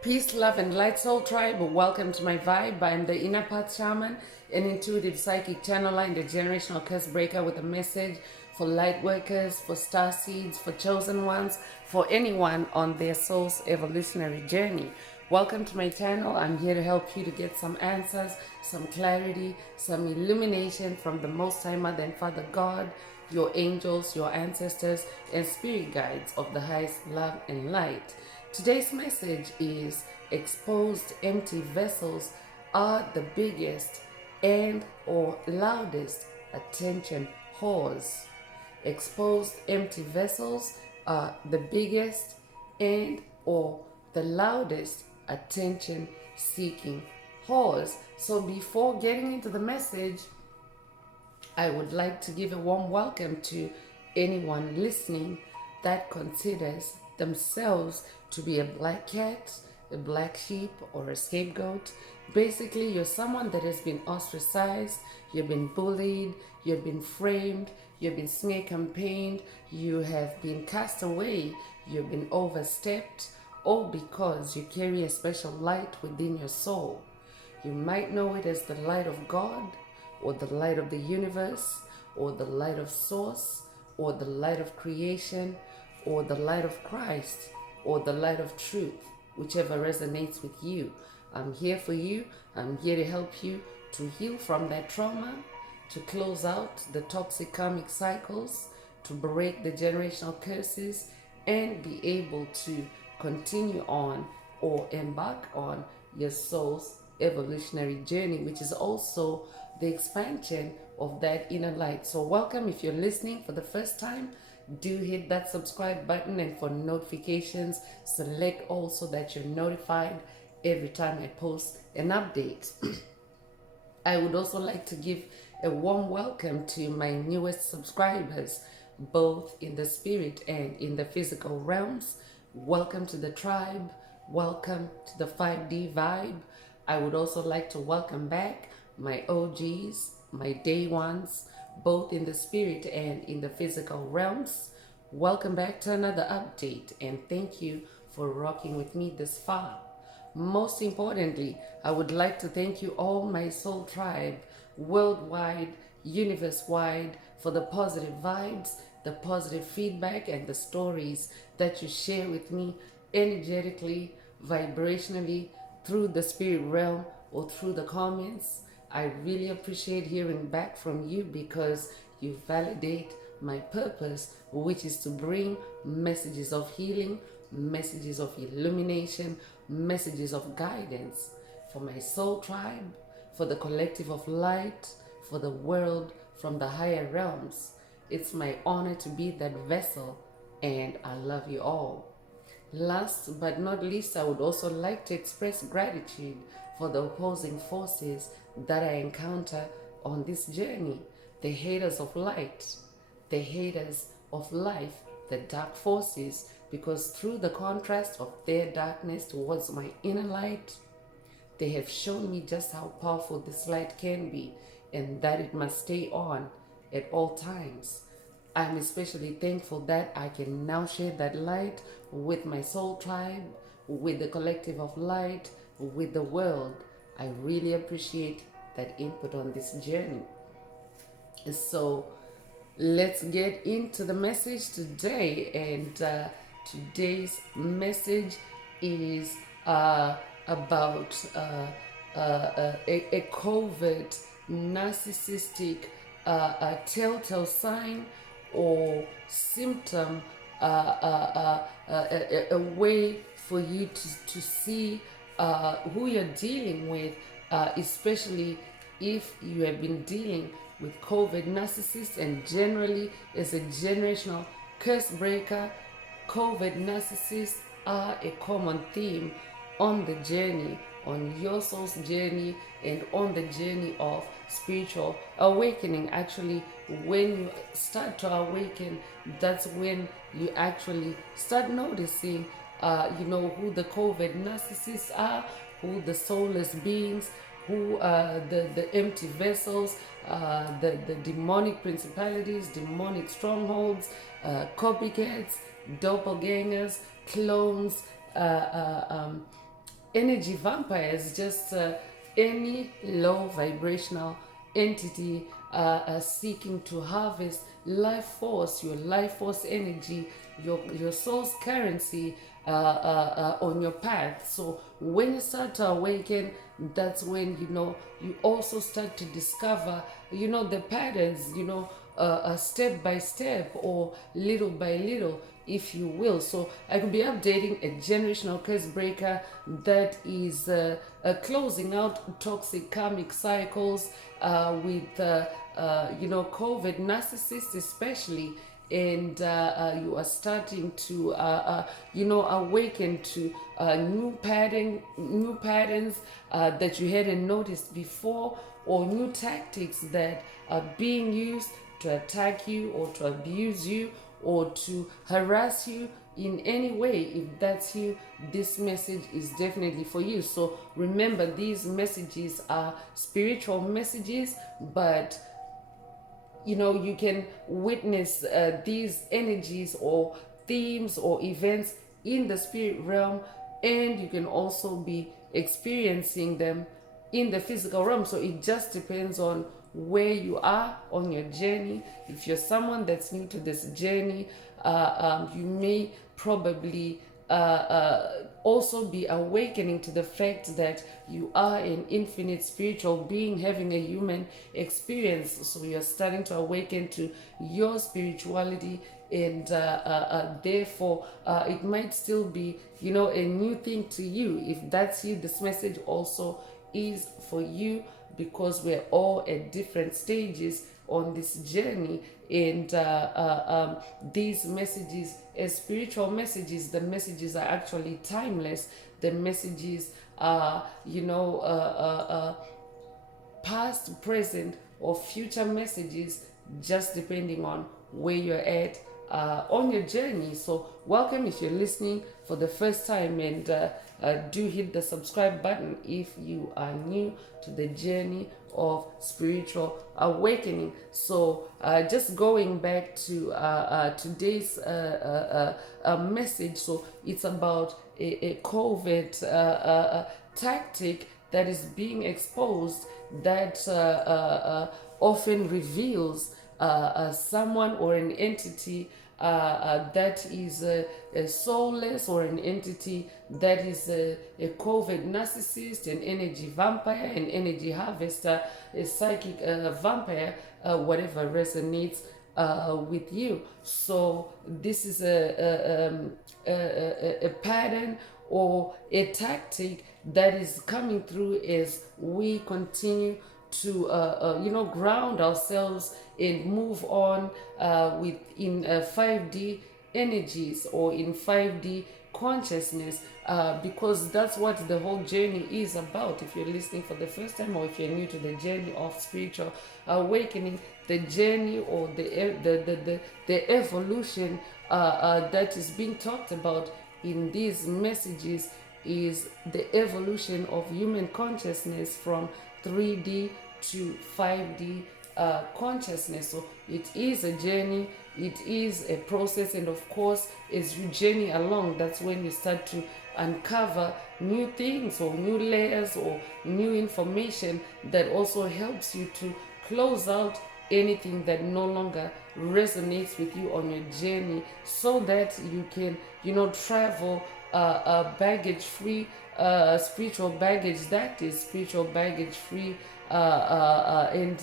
Peace, love, and light, soul tribe. Welcome to my vibe. I'm the inner path shaman, an intuitive psychic channeler and a generational curse breaker with a message for light workers, for star seeds, for chosen ones, for anyone on their soul's evolutionary journey. Welcome to my channel. I'm here to help you to get some answers, some clarity, some illumination from the Most High Mother and Father God, your angels, your ancestors, and spirit guides of the highest love and light. Today's message is exposed empty vessels are the biggest and or loudest attention whores. Exposed empty vessels are the biggest and or the loudest attention seeking whores. So before getting into the message, I would like to give a warm welcome to anyone listening that considers themselves to be a black cat, a black sheep, or a scapegoat. Basically, you're someone that has been ostracized, you've been bullied, you've been framed, you've been smear campaigned, you have been cast away, you've been overstepped, all because you carry a special light within your soul. You might know it as the light of God, or the light of the universe, or the light of source, or the light of creation, or the light of Christ, or the light of truth, whichever resonates with you. I'm here for you. I'm here to help you to heal from that trauma, to close out the toxic karmic cycles, to break the generational curses, and be able to continue on or embark on your soul's evolutionary journey, which is also the expansion of that inner light. So welcome. If you're listening for the first time, do hit that subscribe button, and for notifications, select all so that you're notified every time I post an update. I would also like to give a warm welcome to my newest subscribers, both in the spirit and in the physical realms. Welcome to the tribe. Welcome to the 5D vibe. I would also like to welcome back my OGs, my day ones, both in the spirit and in the physical realms. Welcome back to another update, and thank you for rocking with me this far. Most importantly, I would like to thank you all, my soul tribe, worldwide, universe-wide, for the positive vibes, the positive feedback, and the stories that you share with me energetically, vibrationally, through the spirit realm or through the comments. I really appreciate hearing back from you because you validate my purpose, which is to bring messages of healing, messages of illumination, messages of guidance for my soul tribe, for the collective of light, for the world from the higher realms. It's my honor to be that vessel, and I love you all. Last but not least, I would also like to express gratitude for the opposing forces that I encounter on this journey. The haters of light, the haters of life, the dark forces, because through the contrast of their darkness towards my inner light, they have shown me just how powerful this light can be, and that it must stay on at all times. I'm especially thankful that I can now share that light with my soul tribe, with the collective of light, with the world. I really appreciate that input on this journey. So let's get into the message today. And today's message is about a covert, narcissistic, telltale sign or symptom, a way for you to see who you're dealing with, especially if you have been dealing with COVID narcissists, and generally as a generational curse breaker, COVID narcissists are a common theme on the journey, on your soul's journey, and on the journey of spiritual awakening. Actually, when you start to awaken, that's when you actually start noticing, who the COVID narcissists are, who the soulless beings, who the empty vessels, the demonic principalities, demonic strongholds, copycats, doppelgangers, clones, energy vampires, just any low vibrational entity seeking to harvest life force, your life force energy, your soul's currency on your path. So when you start to awaken, that's when you also start to discover the patterns, step by step or little by little, if you will. So I could be updating a generational curse breaker that is closing out toxic karmic cycles with COVID narcissists especially, and you are starting to awaken to new patterns that you hadn't noticed before, or new tactics that are being used to attack you or to abuse you or to harass you in any way. If that's you, this message is definitely for you. So remember, these messages are spiritual messages, but you can witness these energies or themes or events in the spirit realm, and you can also be experiencing them in the physical realm. So it just depends on where you are on your journey. If you're someone that's new to this journey, you may probably also be awakening to the fact that you are an infinite spiritual being having a human experience. So you're starting to awaken to your spirituality, and therefore it might still be a new thing to you. If that's you, this message also is for you, because we're all at different stages on this journey. And these messages, as spiritual messages, the messages are actually timeless. The messages are past, present, or future messages, just depending on where you're at on your journey. So welcome if you're listening for the first time, and do hit the subscribe button if you are new to the journey of spiritual awakening. So just going back to today's message. So it's about a covert tactic that is being exposed, that often reveals someone or an entity that is soulless, or an entity that is a covert narcissist, an energy vampire, an energy harvester, a psychic vampire, whatever resonates with you. So this is a pattern or a tactic that is coming through as we continue to ground ourselves and move on in 5D energies, or in 5D consciousness, because that's what the whole journey is about. If you're listening for the first time, or if you're new to the journey of spiritual awakening, the journey or the evolution that is being talked about in these messages is the evolution of human consciousness from 3D to 5D consciousness. So it is a journey, it is a process, and of course, as you journey along, that's when you start to uncover new things or new layers or new information that also helps you to close out anything that no longer resonates with you on your journey, so that you can travel baggage free, spiritual baggage that is spiritual baggage free, and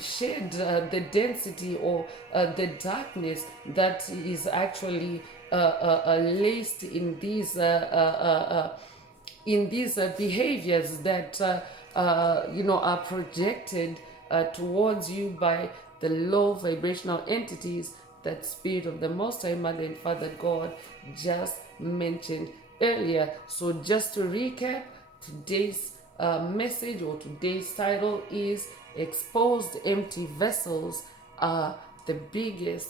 shed the density or the darkness that is actually laced in these behaviors that are projected towards you by the low vibrational entities that Spirit of the Most High Mother and Father God just mentioned earlier. So just to recap, today's message or today's title is Exposed Empty Vessels Are the Biggest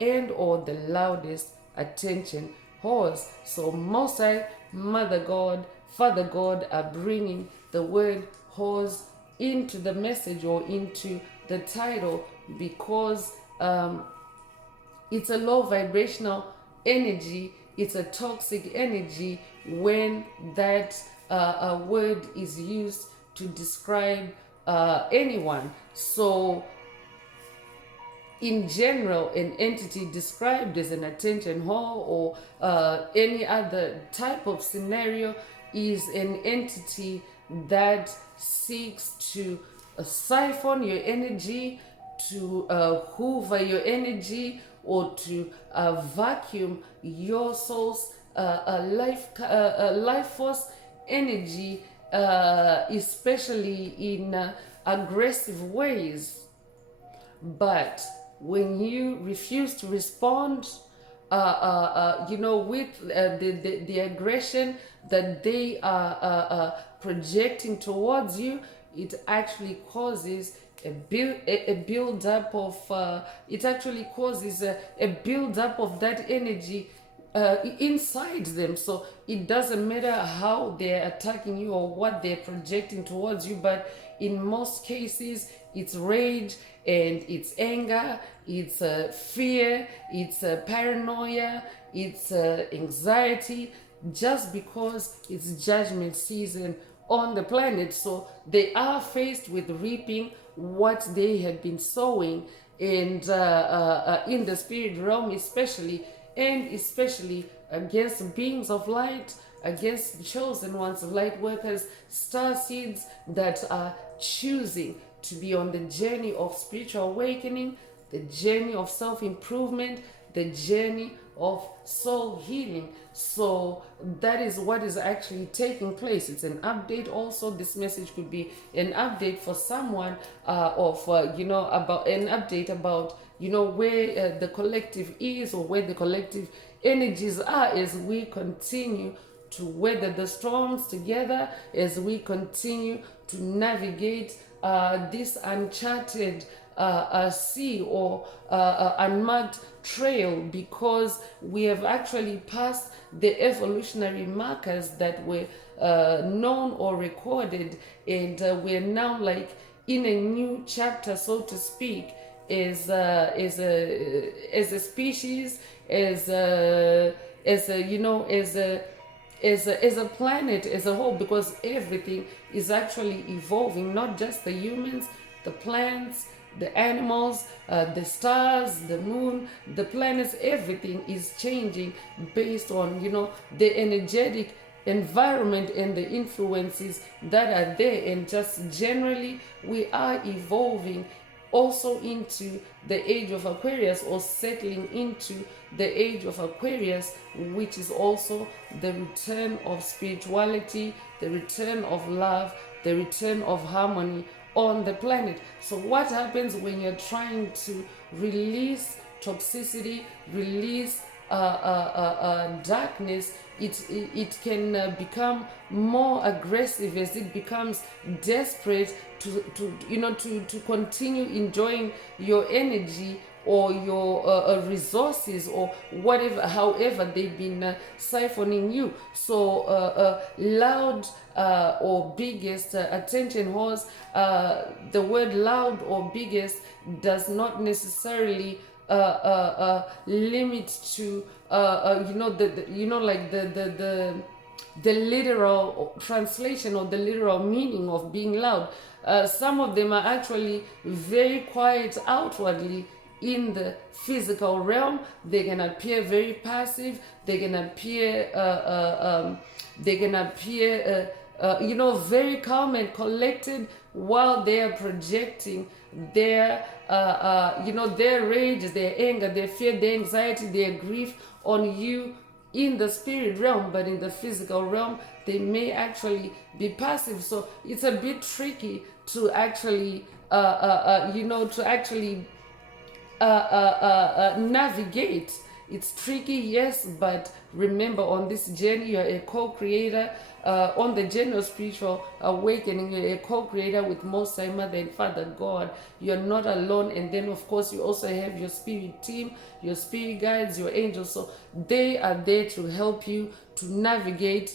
and or the Loudest Attention Whores. So Most High, Mother God, Father God are bringing the word whores into the message or into the title, because it's a low vibrational energy it's a toxic energy when that word is used to describe anyone. So in general, an entity described as an attention whore or any other type of scenario is an entity that seeks to siphon your energy, to hoover your energy, or to vacuum your soul's life force energy, especially in aggressive ways. But when you refuse to respond, with the aggression that they are projecting towards you, it actually causes a build up of a build up of that energy inside them. So it doesn't matter how they're attacking you or what they're projecting towards you, but in most cases it's rage and it's anger, it's fear, it's paranoia, it's anxiety, just because it's judgment season on the planet. So they are faced with reaping what they have been sowing, and in the spirit realm especially, and especially against beings of light, against chosen ones, light workers, star seeds that are choosing to be on the journey of spiritual awakening, the journey of self-improvement, the journey of soul healing. So that is what is actually taking place. It's an update. Also, this message could be an update for someone about an update about where the collective is, or where the collective energies are, as we continue to weather the storms together, as we continue to navigate this uncharted sea or unmarked trail, because we have actually passed the evolutionary markers that were known or recorded, and we're now like in a new chapter, so to speak, as a species, as a planet as a whole, because everything is actually evolving, not just the humans, the plants, the animals, the stars, the moon, the planets. Everything is changing based on the energetic environment and the influences that are there. And just generally, we are evolving also into the age of Aquarius, or settling into the age of Aquarius, which is also the return of spirituality, the return of love, the return of harmony on the planet. So what happens when you're trying to release toxicity, release darkness? It can become more aggressive as it becomes desperate to continue enjoying your energy or your resources, or whatever, however they've been siphoning you. So loud or biggest attention whores, the word loud or biggest does not necessarily limit to the literal translation or the literal meaning of being loud. Some of them are actually very quiet outwardly in the physical realm. They can appear very passive. They can appear very calm and collected, while they are projecting their their rage, their anger, their fear, their anxiety, their grief on you in the spirit realm. But in the physical realm, they may actually be passive. So it's a bit tricky to actually navigate. It's tricky, yes, but remember, on this journey, you're a co-creator. On the journey of spiritual awakening, you're a co-creator with Most High Mother and Father God. You're not alone. And then, of course, you also have your spirit team, your spirit guides, your angels. So they are there to help you to navigate,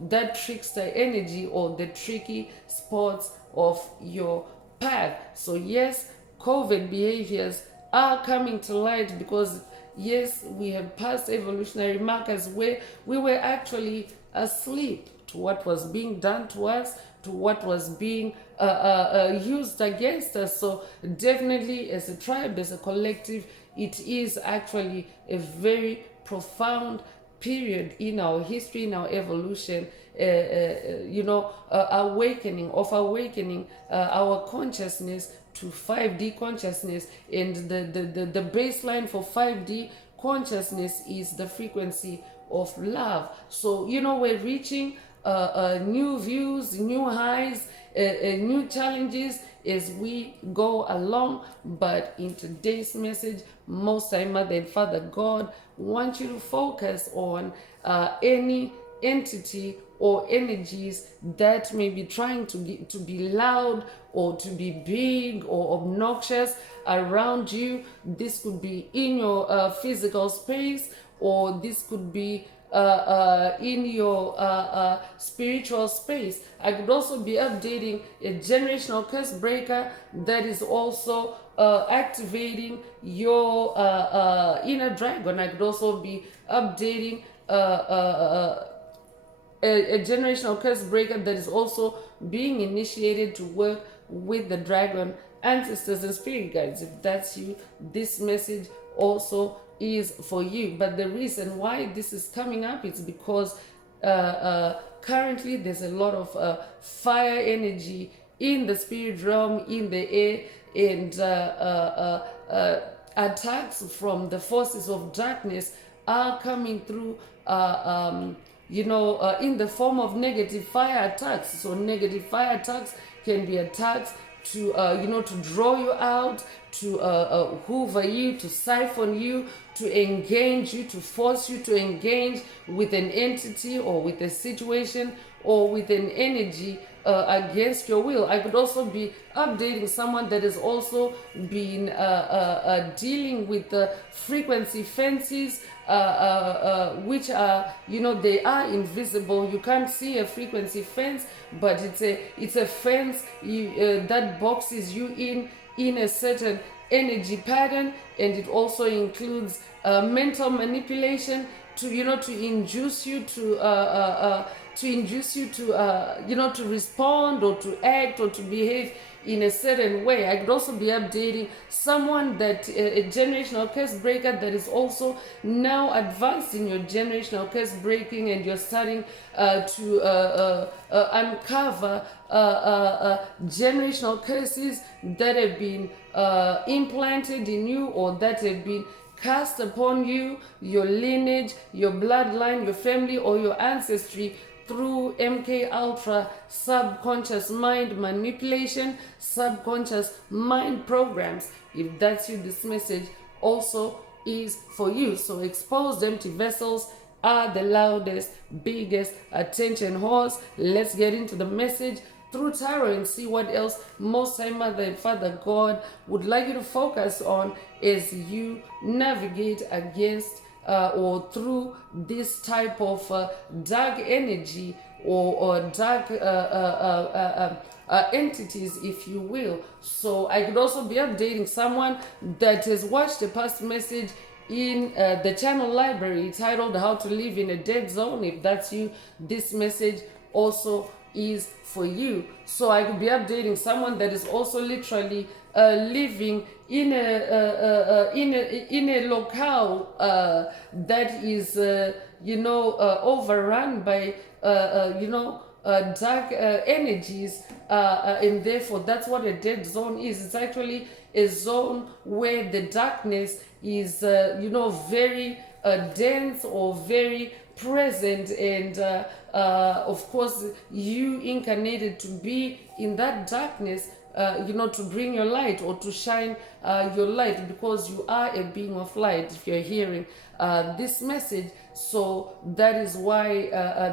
that trickster energy or the tricky spots of your path. So yes, COVID behaviors are coming to light, because Yes, we have passed evolutionary markers where we were actually asleep to what was being done to us, to what was being used against us. So, definitely, as a tribe, as a collective, it is actually a very profound period in our history, in our evolution, awakening our consciousness to 5D consciousness. And the baseline for 5D consciousness is the frequency of love. So, we're reaching new views, new highs, new challenges as we go along. But in today's message, Most High Mother and Father God want you to focus on any entity or energies that may be trying to be loud or to be big or obnoxious around you. This could be in your physical space, or this could be in your spiritual space. I could also be updating a generational curse breaker that is also activating your inner dragon. I could also be updating a generational curse breaker that is also being initiated to work with the dragon ancestors and spirit guides. If that's you, this message also is for you. But the reason why this is coming up is because currently there's a lot of fire energy in the spirit realm, in the air, and attacks from the forces of darkness are coming through in the form of negative fire attacks. So negative fire attacks can be attacks to to draw you out, to hoover you, to siphon you, to engage you, to force you to engage with an entity or with a situation or with an energy against your will. I could also be updating someone that has also been dealing with the frequency fences, which are, they are invisible. You can't see a frequency fence, but it's a fence that boxes you in a certain energy pattern, and it also includes mental manipulation to induce you to to respond or to act or to behave in a certain way. I could also be updating someone that a generational curse breaker that is also now advanced in your generational curse breaking, and you're starting to uncover generational curses that have been implanted in you, or that have been cast upon you, your lineage, your bloodline, your family, or your ancestry through MK Ultra subconscious mind manipulation, subconscious mind programs. If that's you, this message also is for you. So exposed empty vessels are the loudest, biggest attention whores. Let's get into the message through tarot and see what else Most High Mother and Father God would like you to focus on as you navigate against or through this type of dark energy or dark entities, if you will. So I could also be updating someone that has watched a past message in the channel library titled How to Live in a Dead Zone. If that's you, this message also is for you. So I could be updating someone that is also literally living in a locale that is overrun by dark energies, and therefore that's what a dead zone is. It's actually a zone where the darkness is very dense or very present, and of course you incarnated to be in that darkness, to bring your light or to shine your light, because you are a being of light if you're hearing this message. So that is why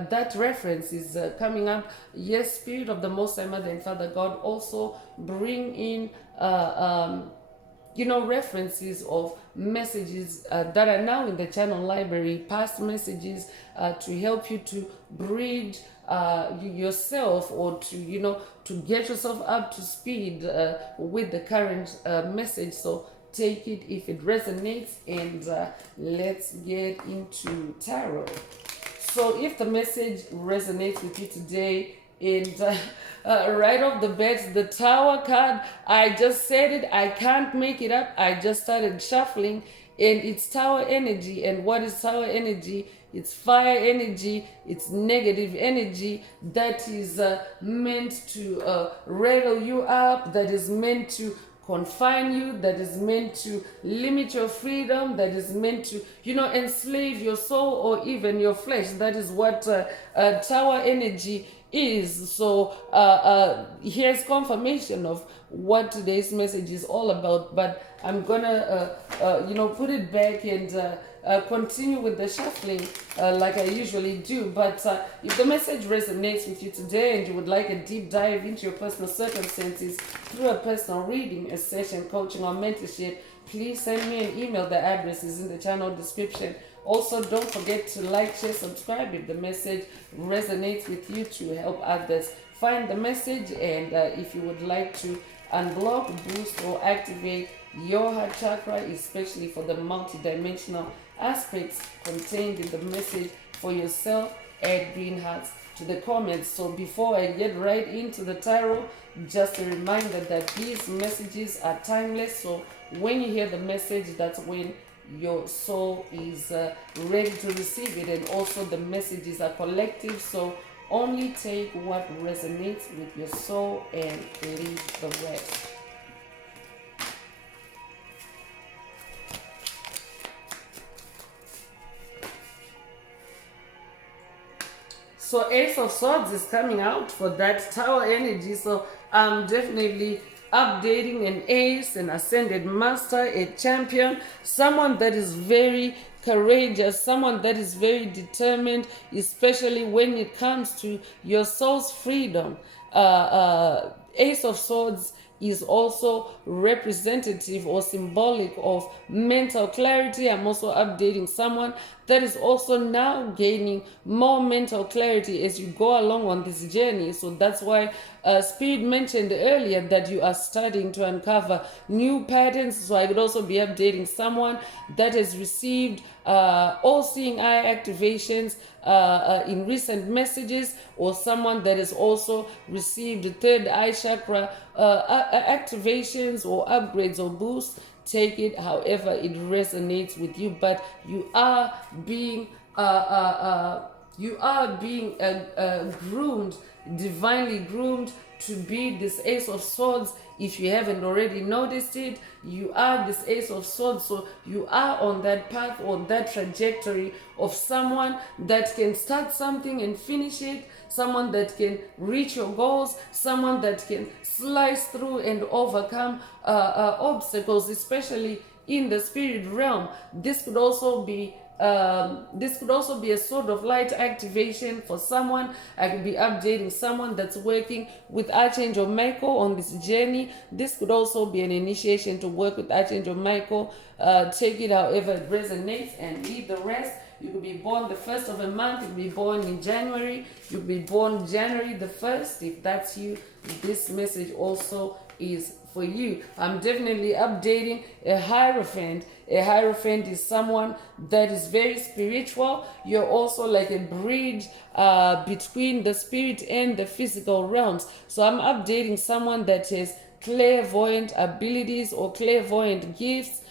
that reference is coming up. Yes, Spirit of the Most High Mother and Father God also bring in references of messages that are now in the channel library, past messages, to help you to bridge yourself, or to get yourself up to speed with the current message. So take it if it resonates, and let's get into tarot. So if the message resonates with you today, and right off the bat, the Tower card, I just said it, I can't make it up. I just started shuffling, and it's Tower energy. And what is Tower energy? It's fire energy, it's negative energy that is meant to rattle you up, that is meant to confine you, that is meant to limit your freedom, that is meant to, enslave your soul or even your flesh. That is what Tower energy is. So here's confirmation of what today's message is all about. But I'm gonna, put it back and continue with the shuffling like I usually do. But if the message resonates with you today and you would like a deep dive into your personal circumstances through a personal reading, a session, coaching, or mentorship, please send me an email. The address is in the channel description. Also, don't forget to like, share, subscribe if the message resonates with you, to help others find the message. And if you would like to unblock, boost, or activate your heart chakra, especially for the multidimensional aspects contained in the message for yourself, add green hearts to the comments. So before I get right into the tarot, just a reminder that these messages are timeless. So when you hear the message, that's when your soul is ready to receive it. And also the messages are collective, so only take what resonates with your soul and leave the rest. So Ace of Swords is coming out for that Tower energy. So I'm definitely updating an ace, an ascended master, a champion, someone that is very courageous, someone that is very determined, especially when it comes to your soul's freedom. Ace of Swords is also representative or symbolic of mental clarity. I'm also updating someone that is also now gaining more mental clarity as you go along on this journey. So that's why Spirit mentioned earlier that you are starting to uncover new patterns. So I could also be updating someone that has received all-seeing eye activations in recent messages, or someone that has also received third eye chakra activations or upgrades or boosts. Take it however it resonates with you, but you are being groomed, divinely groomed, to be this Ace of Swords. If you haven't already noticed it, you are this Ace of Swords. So you are on that path, on that trajectory of someone that can start something and finish it, someone that can reach your goals, someone that can slice through and overcome obstacles, especially in the spirit realm. This could also be a sort of light activation for someone. I could be updating someone that's working with Archangel Michael on this journey. This could also be an initiation to work with Archangel Michael. Take it however it resonates and leave the rest. You could be born the first of a month. You could be born in January. You could be born January the 1st. If that's you, this message also is for you. I'm definitely updating a Hierophant. A Hierophant is someone that is very spiritual. You're also like a bridge between the spirit and the physical realms. So I'm updating someone that has clairvoyant abilities or clairvoyant gifts.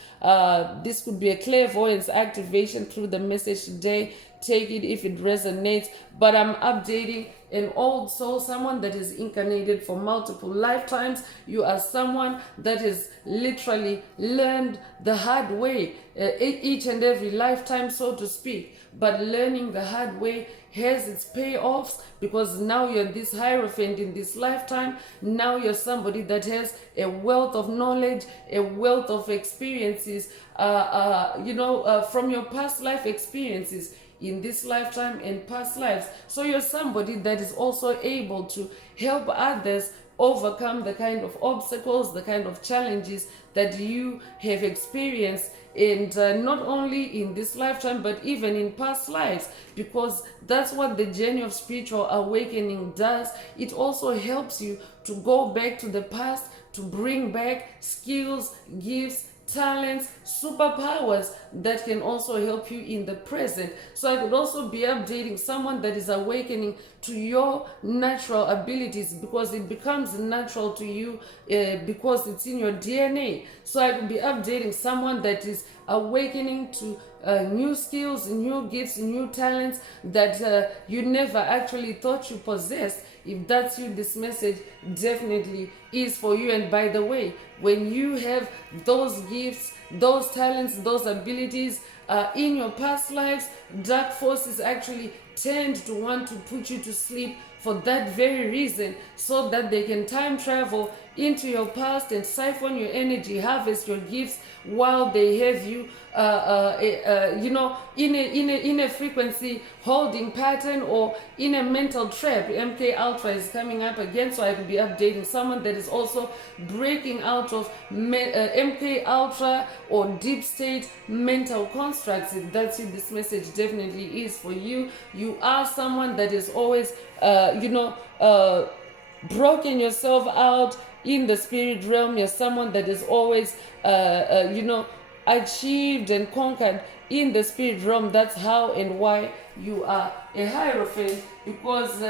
This could be a clairvoyance activation through the message today. Take it if it resonates. But I'm updating an old soul, someone that is incarnated for multiple lifetimes. You are someone that has literally learned the hard way each and every lifetime, so to speak. But learning the hard way has its payoffs, because now you're this Hierophant in this lifetime. Now you're somebody that has a wealth of knowledge, a wealth of experiences, from your past life experiences in this lifetime and past lives. So you're somebody that is also able to help others overcome the kind of obstacles, the kind of challenges that you have experienced, and not only in this lifetime but even in past lives, because that's what the journey of spiritual awakening does. It also helps you to go back to the past, to bring back skills, gifts, talents, superpowers that can also help you in the present. So I could also be updating someone that is awakening to your natural abilities, because it becomes natural to you because it's in your DNA. So I could be updating someone that is awakening to new skills, new gifts, new talents that you never actually thought you possessed. If that's you, this message definitely is for you. And by the way, when you have those gifts, those talents, those abilities in your past lives, dark forces actually tend to want to put you to sleep for that very reason, so that they can time travel into your past and siphon your energy, harvest your gifts while they have you in a frequency holding pattern, or in a mental trap. MK Ultra is coming up again, so I could be updating someone that is also breaking out of MK Ultra or deep state mental constructs. If that's you, this message definitely is for you. You are someone that is always broken yourself out in the spirit realm. You're someone that is always achieved and conquered in the spirit realm. That's how and why you are a hierophant, because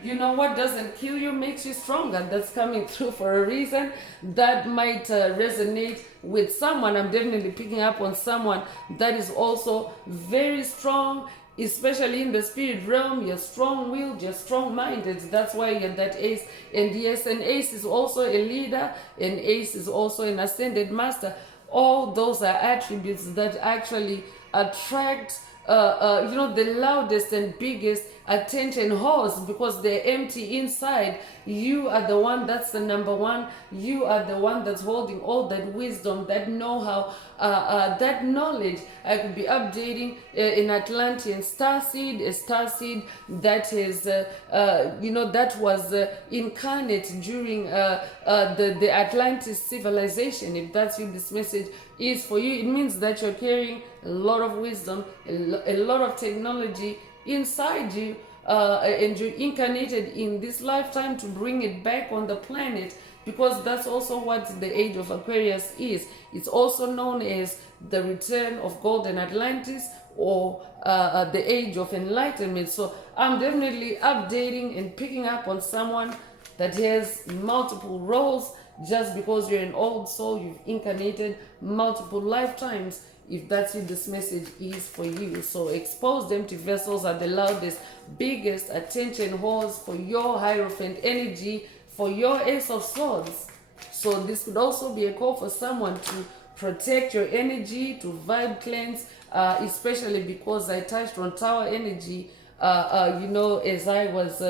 what doesn't kill you makes you stronger. That's coming through for a reason. That might resonate with someone. I'm definitely picking up on someone that is also very strong, especially in the spirit realm. You're strong-willed, you're strong-minded. That's why you're that ace. And yes, an ace is also a leader, an ace is also an ascended master. All those are attributes that actually attract the loudest and biggest attention whores, because they're empty inside. You are the one that's the number one. You are the one that's holding all that wisdom, that know-how, that knowledge. I could be updating an Atlantean starseed, a starseed that is, that was incarnate during the Atlantis civilization. If that's you, this message is for you. It means that you're carrying a lot of wisdom, a lot of technology inside you, and you're incarnated in this lifetime to bring it back on the planet, because that's also what the age of Aquarius is. It's also known as the return of golden Atlantis, or the age of enlightenment. So I'm definitely updating and picking up on someone that has multiple roles. Just because you're an old soul, you've incarnated multiple lifetimes. If that's you, this message is for you. So exposed empty vessels are the loudest, biggest attention whores for your Hierophant energy, for your Ace of Swords. So this could also be a call for someone to protect your energy, to vibe cleanse, especially because I touched on Tower energy, as I was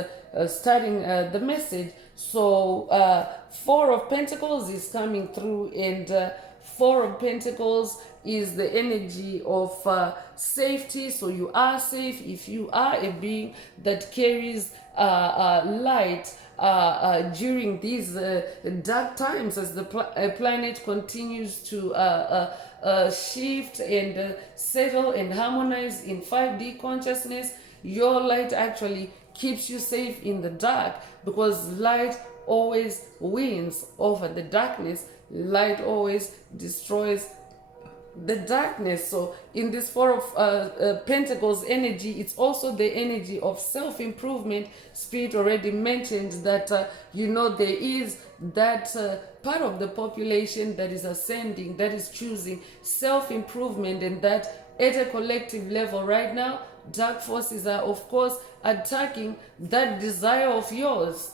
studying the message. So Four of Pentacles is coming through, and Four of Pentacles is the energy of safety. So you are safe if you are a being that carries light during these dark times, as the planet continues to shift and settle and harmonize in 5D consciousness. Your light actually keeps you safe in the dark, because light always wins over the darkness. Light always destroys the darkness. So in this Four of Pentacles energy, it's also the energy of self-improvement. Spirit already mentioned that there is that part of the population that is ascending, that is choosing self-improvement, and that at a collective level right now, dark forces are of course attacking that desire of yours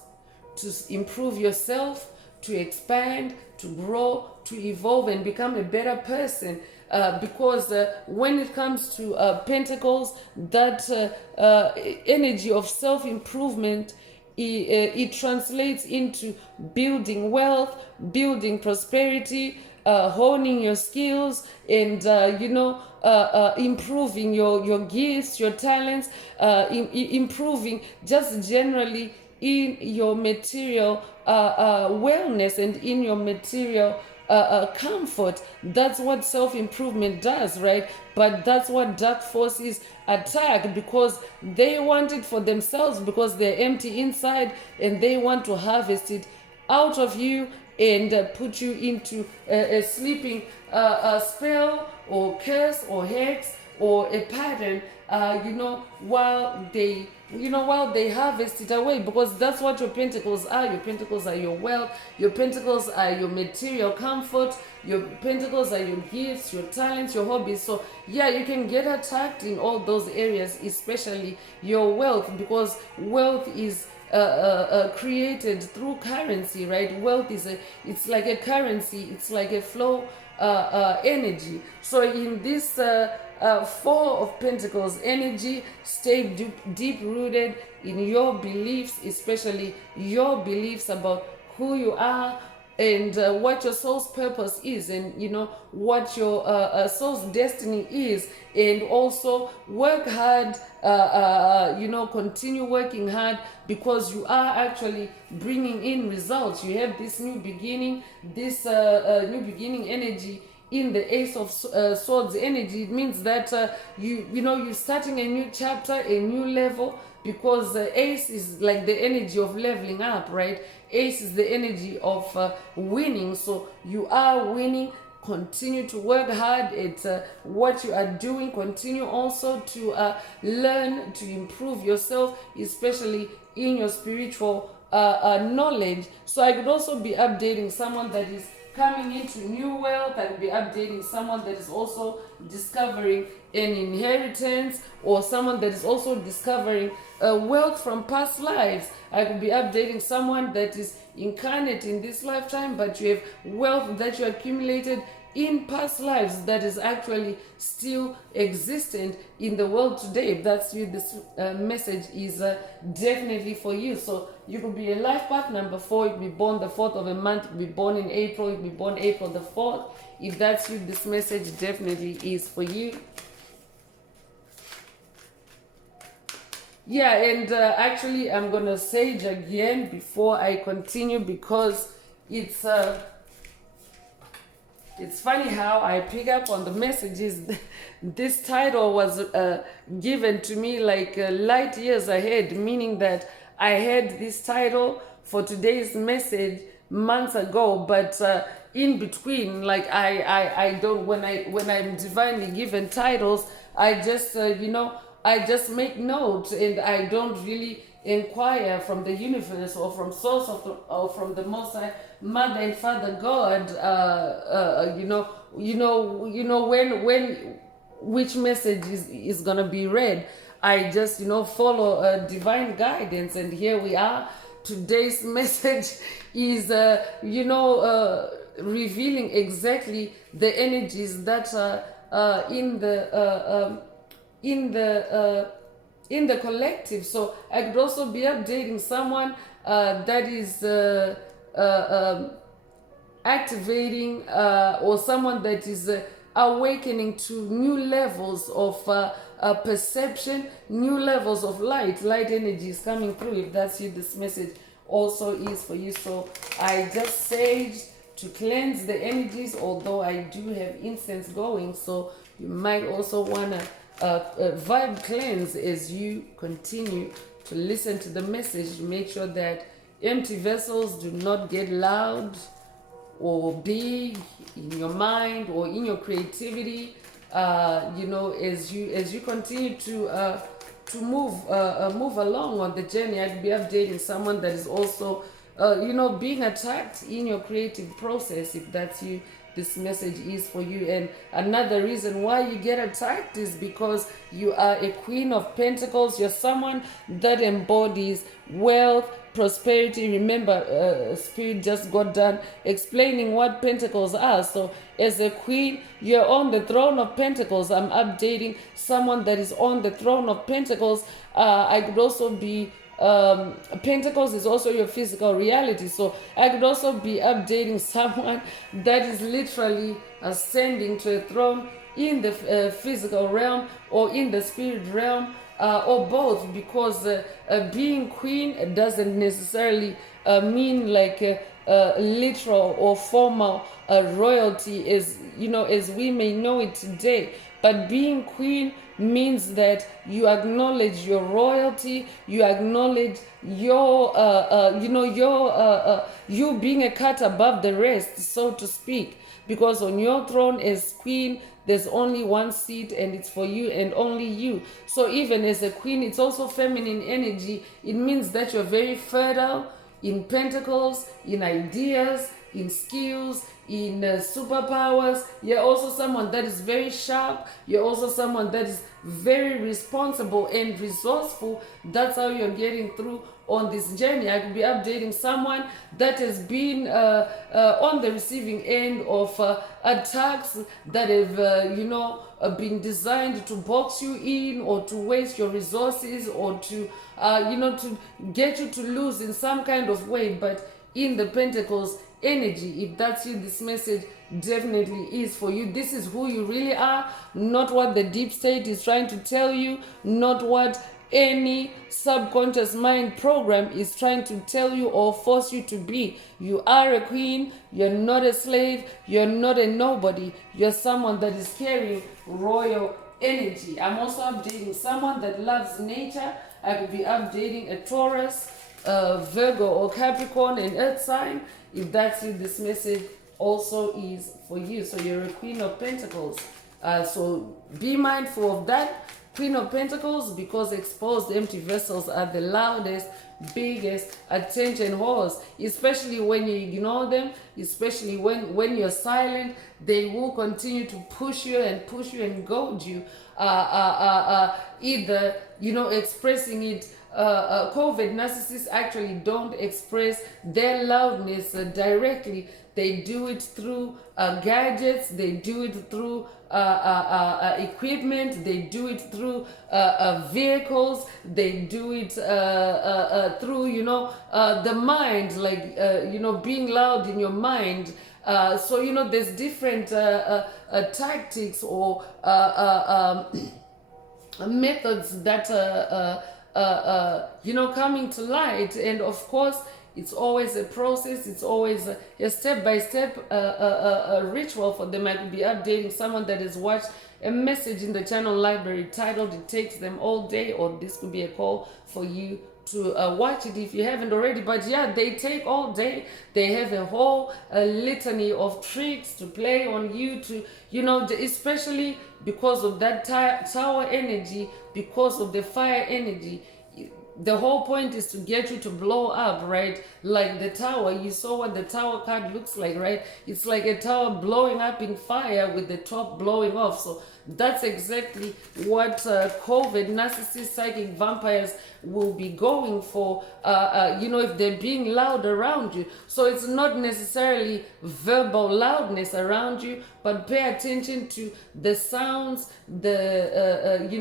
to improve yourself, to expand, to grow, to evolve and become a better person. Because when it comes to Pentacles, that energy of self-improvement, it translates into building wealth, building prosperity, honing your skills, and improving your gifts, your talents, improving just generally in your material wellness and in your material comfort. That's what self-improvement does, right? But that's what dark forces attack, because they want it for themselves, because they're empty inside and they want to harvest it out of you and put you into a sleeping spell or curse or hex or a pattern, while they harvest it away, because that's what your pentacles are. Your pentacles are your wealth, your pentacles are your material comfort, your pentacles are your gifts, your talents, your hobbies. So yeah, you can get attacked in all those areas, especially your wealth, because wealth is created through currency, right? Wealth it's like a currency, it's like a flow energy. So in this Four of Pentacles energy, stay deep rooted in your beliefs, especially your beliefs about who you are and what your soul's purpose is, and what your soul's destiny is, and also work hard, continue working hard, because you are actually bringing in results. You have this new beginning, this new beginning energy in the Ace of Swords energy. It means that you're starting a new chapter, a new level, because Ace is like the energy of leveling up, right? Ace is the energy of winning. So you are winning. Continue to work hard at what you are doing. Continue also to learn to improve yourself, especially in your spiritual knowledge. So I could also be updating someone that is coming into new wealth. I could be updating someone that is also discovering an inheritance, or someone that is also discovering wealth from past lives. I could be updating someone that is incarnate in this lifetime, but you have wealth that you accumulated in past lives that is actually still existent in the world today. If that's you, this message is definitely for you. So you could be a life path number 4. You could be born the 4th of a month. You could be born in April. You could be born April the 4th. If that's you, this message definitely is for you. Yeah, and actually I'm gonna sage again before I continue, because it's funny how I pick up on the messages. This title was given to me like light years ahead, meaning that I had this title for today's message months ago, but in between, like I don't, when I'm divinely given titles, I just I just make notes, and I don't really inquire from the universe or from source or from the Most High Mother and Father God. When which message is gonna be read. I just follow divine guidance, and here we are. Today's message is revealing exactly the energies that are in the collective. So I could also be updating someone that is activating, or someone that is awakening to new levels of perception, new levels of light. Light energy is coming through. If that's you, this message also is for you. So I just saged to cleanse the energies, although I do have incense going, so you might also want to vibe cleanse as you continue to listen to the message. Make sure that empty vessels do not get loud or big in your mind or in your creativity. As you continue to move along on the journey. I'd be updating someone that is also being attacked in your creative process. If that's you, this message is for you. And another reason why you get attacked is because you are a Queen of Pentacles. You're someone that embodies wealth, prosperity. Remember, Spirit just got done explaining what Pentacles are. So as a Queen, you're on the throne of Pentacles. I'm updating someone that is on the throne of Pentacles. I could also be Pentacles is also your physical reality. So I could also be updating someone that is literally ascending to a throne in the physical realm or in the spirit realm, or both, because being queen doesn't necessarily mean like literal or formal royalty as as we may know it today. But being queen means that you acknowledge your royalty, you acknowledge your you being a cut above the rest, so to speak, because on your throne as queen there's only one seat and it's for you and only you. So even as a queen, it's also feminine energy. It means that you're very fertile in pentacles, in ideas, in skills, in superpowers. You're also someone that is very sharp. You're also someone that is very responsible and resourceful. That's how you're getting through on this journey. I could be updating someone that has been on the receiving end of attacks that have been designed to box you in or to waste your resources or to to get you to lose in some kind of way. But in the Pentacles energy, if that's you, this message definitely is for you. This is who you really are, not what the deep state is trying to tell you, not what any subconscious mind program is trying to tell you or force you to be. You are a queen, you're not a slave, you're not a nobody, you're someone that is carrying royal energy. I'm also updating someone that loves nature. I could be updating a Taurus, Virgo or Capricorn, and earth sign. If that's you, this message also is for you. So you're a Queen of Pentacles. So be mindful of that. Queen of Pentacles, because exposed empty vessels are the loudest, biggest attention whores, especially when you ignore them, especially when you're silent. They will continue to push you and goad you, either expressing it. COVID narcissists actually don't express their loudness directly. They do it through gadgets, they do it through equipment, they do it through vehicles, they do it through the mind, like being loud in your mind. So there's different tactics or methods that coming to light. And of course, it's always a process. It's always a step-by-step ritual for them. I could be updating someone that has watched a message in the channel library titled "It Takes Them All Day," or this could be a call for you to watch it if you haven't already. But yeah, they take all day. They have a whole litany of tricks to play on you to, especially because of that tower energy, because of the fire energy. The whole point is to get you to blow up, right? Like the tower, you saw what the tower card looks like, right? It's like a tower blowing up in fire with the top blowing off. So that's exactly what COVID narcissist psychic vampires will be going for, if they're being loud around you. So it's not necessarily verbal loudness around you, but pay attention to the sounds, the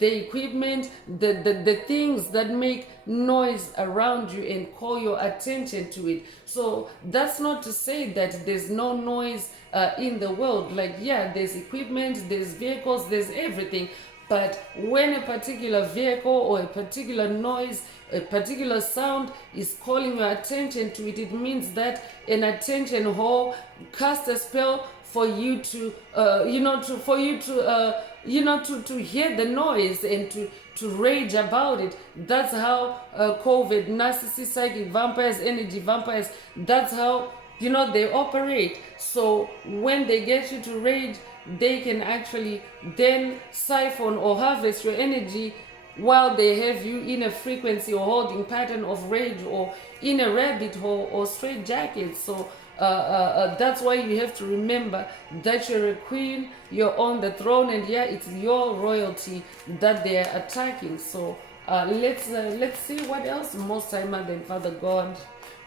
equipment, the things that make noise around you and call your attention to it. So that's not to say that there's no noise in the world. Like, yeah, there's equipment, there's vehicles, there's everything. But when a particular vehicle or a particular noise, a particular sound is calling your attention to it, it means that an attention whore cast a spell for you to, to hear the noise and to rage about it. That's how COVID, narcissist, psychic vampires, energy vampires, that's how, they operate. So when they get you to rage, they can actually then siphon or harvest your energy while they have you in a frequency or holding pattern of rage or in a rabbit hole or straight jacket. So that's why you have to remember that you're a queen, you're on the throne, and yeah, it's your royalty that they're attacking. So let's see what else Most High Mother and Father God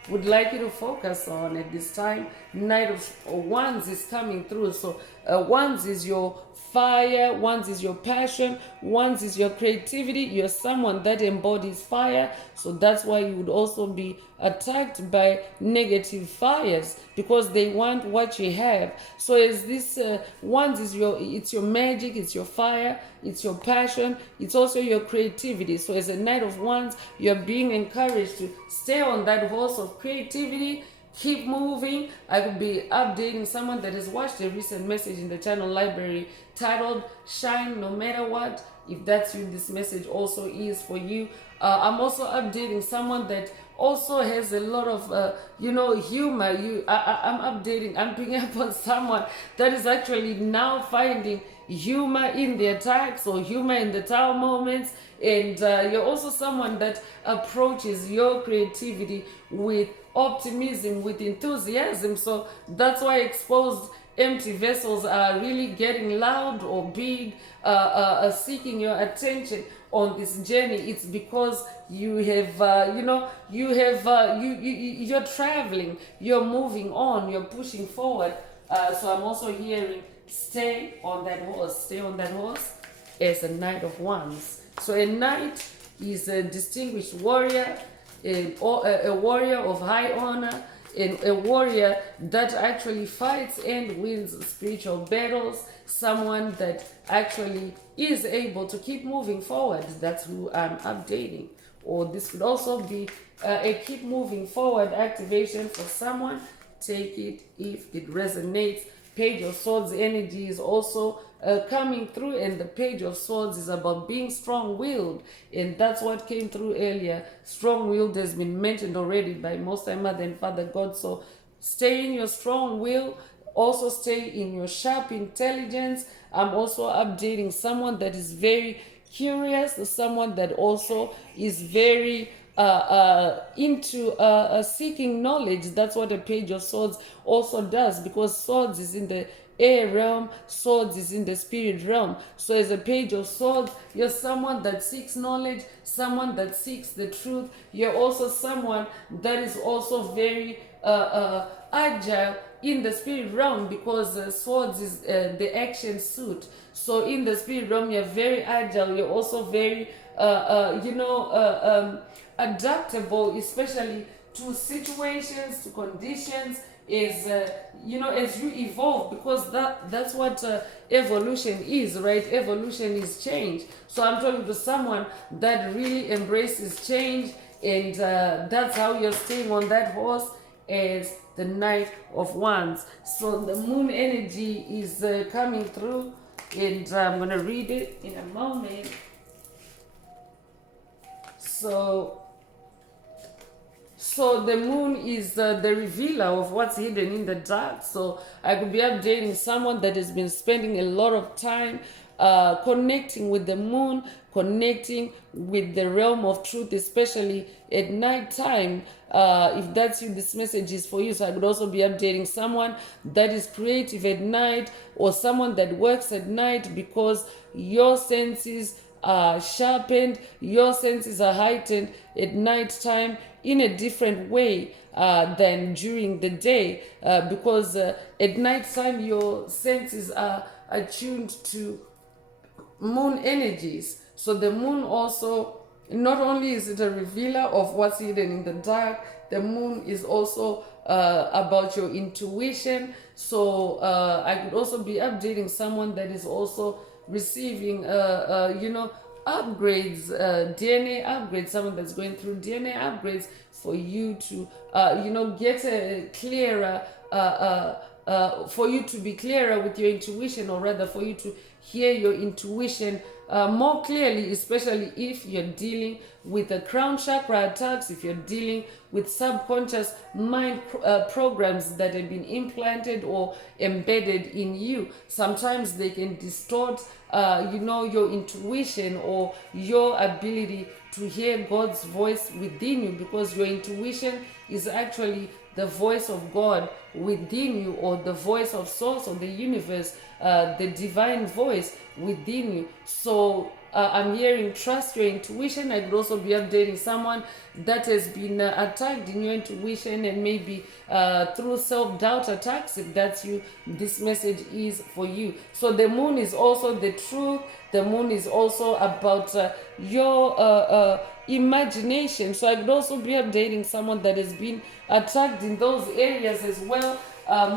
would like you to focus on at this time. Knight of Wands is coming through. So Wands is your fire, Wands is your passion, Wands is your creativity. You're someone that embodies fire, so that's why you would also be attacked by negative fires, because they want what you have. So as this Wands is it's your magic, it's your fire, it's your passion, it's also your creativity. So as a Knight of Wands, you're being encouraged to stay on that horse of creativity, keep moving. I could be updating someone that has watched a recent message in the channel library titled Shine No Matter What. If that's you, this message also is for you. I'm also updating someone that also has a lot of humor. I'm picking up on someone that is actually now finding humor in the attacks or humor in the tower moments. And you're also someone that approaches your creativity with optimism, with enthusiasm. So that's why exposed empty vessels are really getting loud or big, seeking your attention on this journey. It's because you have you're traveling, you're moving on, you're pushing forward. So I'm also hearing stay on that horse as a Knight of Wands. So a knight is a distinguished warrior, a warrior of high honor, and a warrior that actually fights and wins spiritual battles, someone that actually is able to keep moving forward. That's who I'm updating. Or this could also be a keep moving forward activation for someone. Take it if it resonates. Page of Swords energy is also coming through, and the Page of Swords is about being strong-willed, and that's what came through earlier. Strong-willed has been mentioned already by Most High Mother and Father God, so stay in your strong will, also stay in your sharp intelligence. I'm also updating someone that is very curious, someone that also is very into seeking knowledge. That's what a Page of Swords also does, because swords is in the air realm, swords is in the spirit realm. So as a Page of Swords, you're someone that seeks knowledge, someone that seeks the truth. You're also someone that is also very agile in the spirit realm, because swords is the action suit. So in the spirit realm, you're very agile. You're also very adaptable, especially to situations, to conditions, is as you evolve, because that's what evolution is, right? Evolution is change. So I'm talking to someone that really embraces change, and that's how you're staying on that horse as the Knight of Wands. So the moon energy is coming through, and I'm gonna read it in a moment. So the moon is the revealer of what's hidden in the dark. So I could be updating someone that has been spending a lot of time connecting with the moon, connecting with the realm of truth, especially at night time. If that's you, this message is for you. So I could also be updating someone that is creative at night, or someone that works at night, because your senses are sharpened, your senses are heightened at night time in a different way than during the day, because at night time your senses are attuned to moon energies. So the moon also, not only is it a revealer of what's hidden in the dark, the moon is also about your intuition. So I could also be updating someone that is also receiving upgrades, DNA upgrades, someone that's going through DNA upgrades, for you to get a clearer for you to be clearer with your intuition, or rather for you to hear your intuition more clearly, especially if you're dealing with the crown chakra attacks, if you're dealing with subconscious mind programs that have been implanted or embedded in you. Sometimes they can distort your intuition or your ability to hear God's voice within you, because your intuition is actually the voice of God within you, or the voice of source, or the universe, the divine voice within you. So I'm hearing trust your intuition. I could also be updating someone that has been attacked in your intuition, and maybe through self-doubt attacks. If that's you, this message is for you. So the moon is also the truth. The moon is also about your imagination. So I could also be updating someone that has been attacked in those areas as well.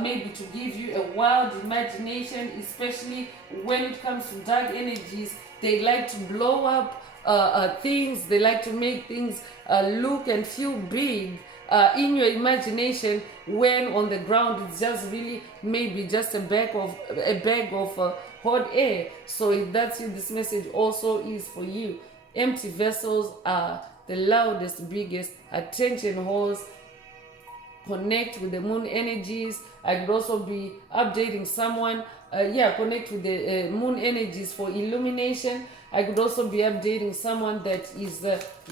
Maybe to give you a wild imagination, especially when it comes to dark energies. They like to blow up things. They like to make things look and feel big. in your imagination, when on the ground it's just really maybe just a bag of hot air. So if that's you, this message also is for you. Empty vessels are the loudest, biggest attention whores. Connect with the moon energies. I could also be updating someone. Connect with the moon energies for illumination. I could also be updating someone that is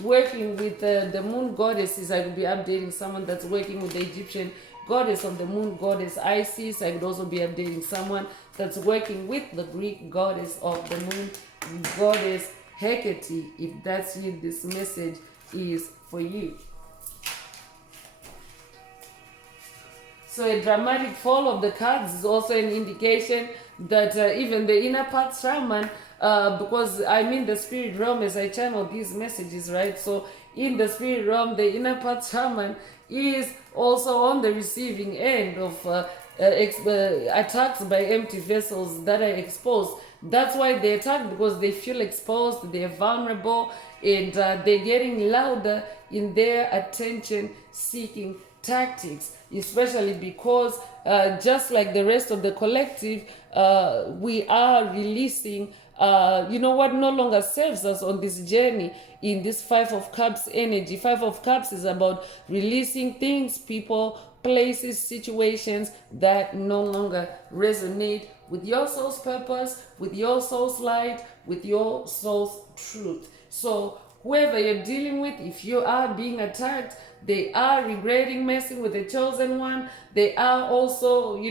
working with the moon goddesses. I could be updating someone that's working with the Egyptian goddess of the moon, goddess Isis. I could also be updating someone that's working with the Greek goddess of the moon, goddess Hecate. If that's you, this message is for you. So a dramatic fall of the cards is also an indication that even the inner path shaman, because I'm in the spirit realm as I channel these messages, right? So in the spirit realm, the inner path shaman is also on the receiving end of attacks by empty vessels that are exposed. That's why they attack, because they feel exposed, they're vulnerable, and they're getting louder in their attention seeking tactics, especially because just like the rest of the collective, we are releasing what no longer serves us on this journey in this Five of Cups energy. Five of Cups is about releasing things, people, places, situations that no longer resonate with your soul's purpose, with your soul's light, with your soul's truth. So whoever you're dealing with, if you are being attacked, they are regretting messing with the chosen one. They are also,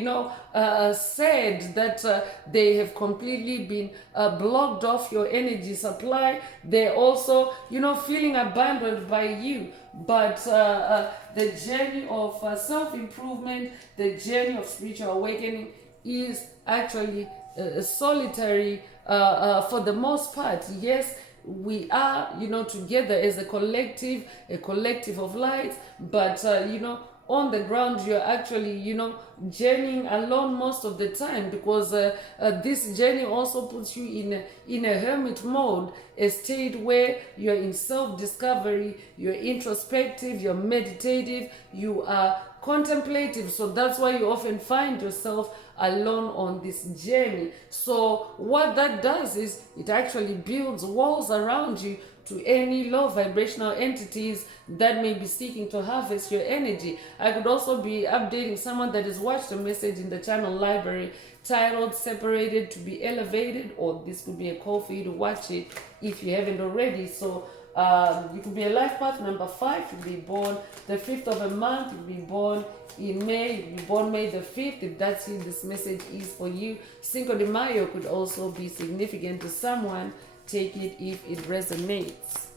sad that they have completely been blocked off your energy supply. They're also, feeling abandoned by you. But the journey of self-improvement, the journey of spiritual awakening is actually solitary for the most part. Yes, we are, together as a collective of light, but, on the ground, you're actually, journeying alone most of the time, because this journey also puts you in a hermit mode, a state where you're in self-discovery, you're introspective, you're meditative, you are contemplative. So that's why you often find yourself alone on this journey. So what that does is it actually builds walls around you to any low vibrational entities that may be seeking to harvest your energy. I could also be updating someone that has watched a message in the channel library titled Separated to be Elevated, or this could be a call for you to watch it if you haven't already. So you could be a life path number 5, you could be born the 5th of a month, you could be born in May, you could be born May the 5th. If that's you, this message is for you. Cinco de Mayo could also be significant to someone. Take it if it resonates.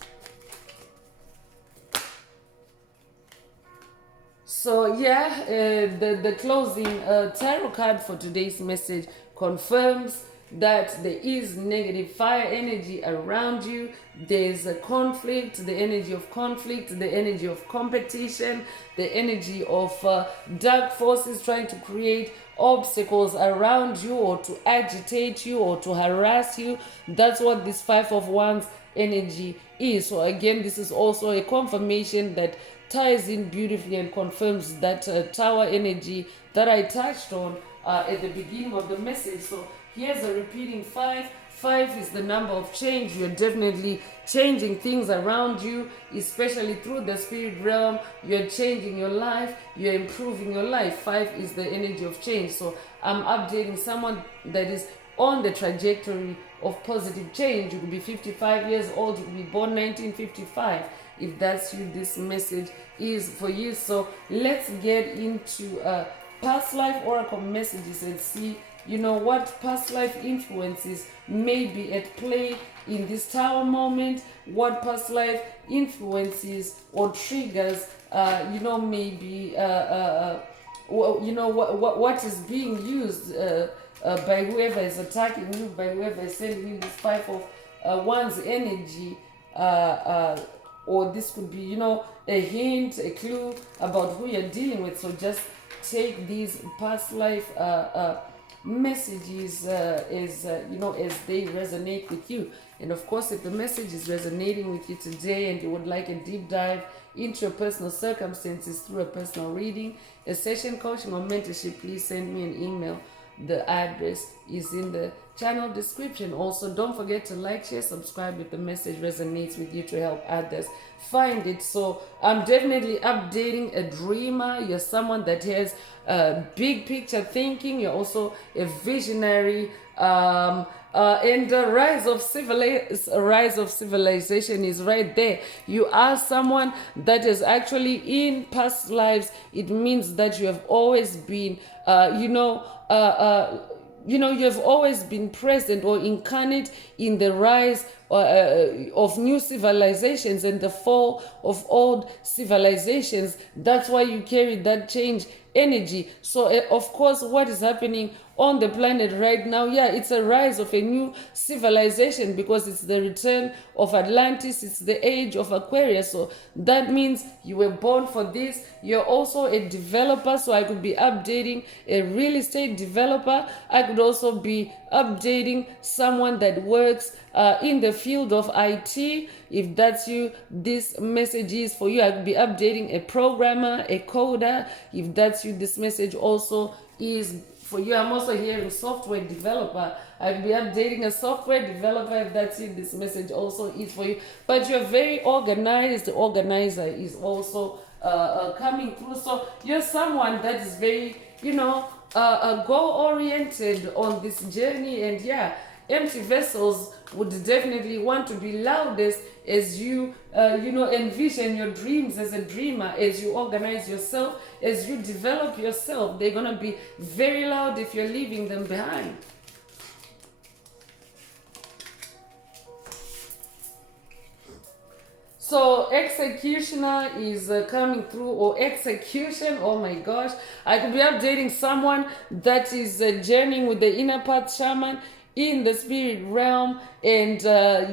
So the closing tarot card for today's message confirms that there is negative fire energy around you. There's a conflict, the energy of conflict, the energy of competition, the energy of dark forces trying to create obstacles around you, or to agitate you, or to harass you. That's what this Five of Wands energy is. So again, this is also a confirmation that ties in beautifully and confirms that tower energy that I touched on at the beginning of the message. So here's a repeating 5. 5 is the number of change. You're definitely changing things around you, especially through the spirit realm. You're changing your life. You're improving your life. 5 is the energy of change. So I'm updating someone that is on the trajectory of positive change. You could be 55 years old. You could be born 1955. If that's you, this message is for you. So let's get into past life oracle messages and see what past life influences may be at play in this tower moment, what past life influences or triggers maybe what is being used by whoever is attacking you, by whoever is sending you this Five of Wands energy, or this could be a hint, a clue about who you're dealing with. So just take these past life messages as they resonate with you. And of course, if the message is resonating with you today and you would like a deep dive into your personal circumstances through a personal reading, a session coaching or mentorship, please send me an email. The address is in the channel description. Also, don't forget to like, share, subscribe if the message resonates with you to help others find it. So I'm definitely updating a dreamer. You're someone that has big picture thinking. You're also a visionary. And the rise of civilization is right there. You are someone that is actually in past lives. It means that you have always been, you have always been present or incarnate in the rise of new civilizations and the fall of old civilizations. That's why you carry that change energy. So of course, what is happening on the planet right now, it's a rise of a new civilization, because it's the return of Atlantis. It's the age of Aquarius. So that means you were born for this. You're also a developer, so I could be updating a real estate developer. I could also be updating someone that works in the field of IT. If that's you, this message is for you. I could be updating a programmer, a coder. If that's you, this message also is for you. I'm also hearing software developer. I'll be updating a software developer. If that's you, this message also is for you. But you're very organized. The organizer is also coming through. So you're someone that is very, goal-oriented on this journey. And empty vessels would definitely want to be loudest as you, envision your dreams as a dreamer, as you organize yourself, as you develop yourself. They're going to be very loud if you're leaving them behind. So executioner is coming through, or execution. Oh my gosh. I could be updating someone that is journeying with the inner path shaman in the spirit realm, and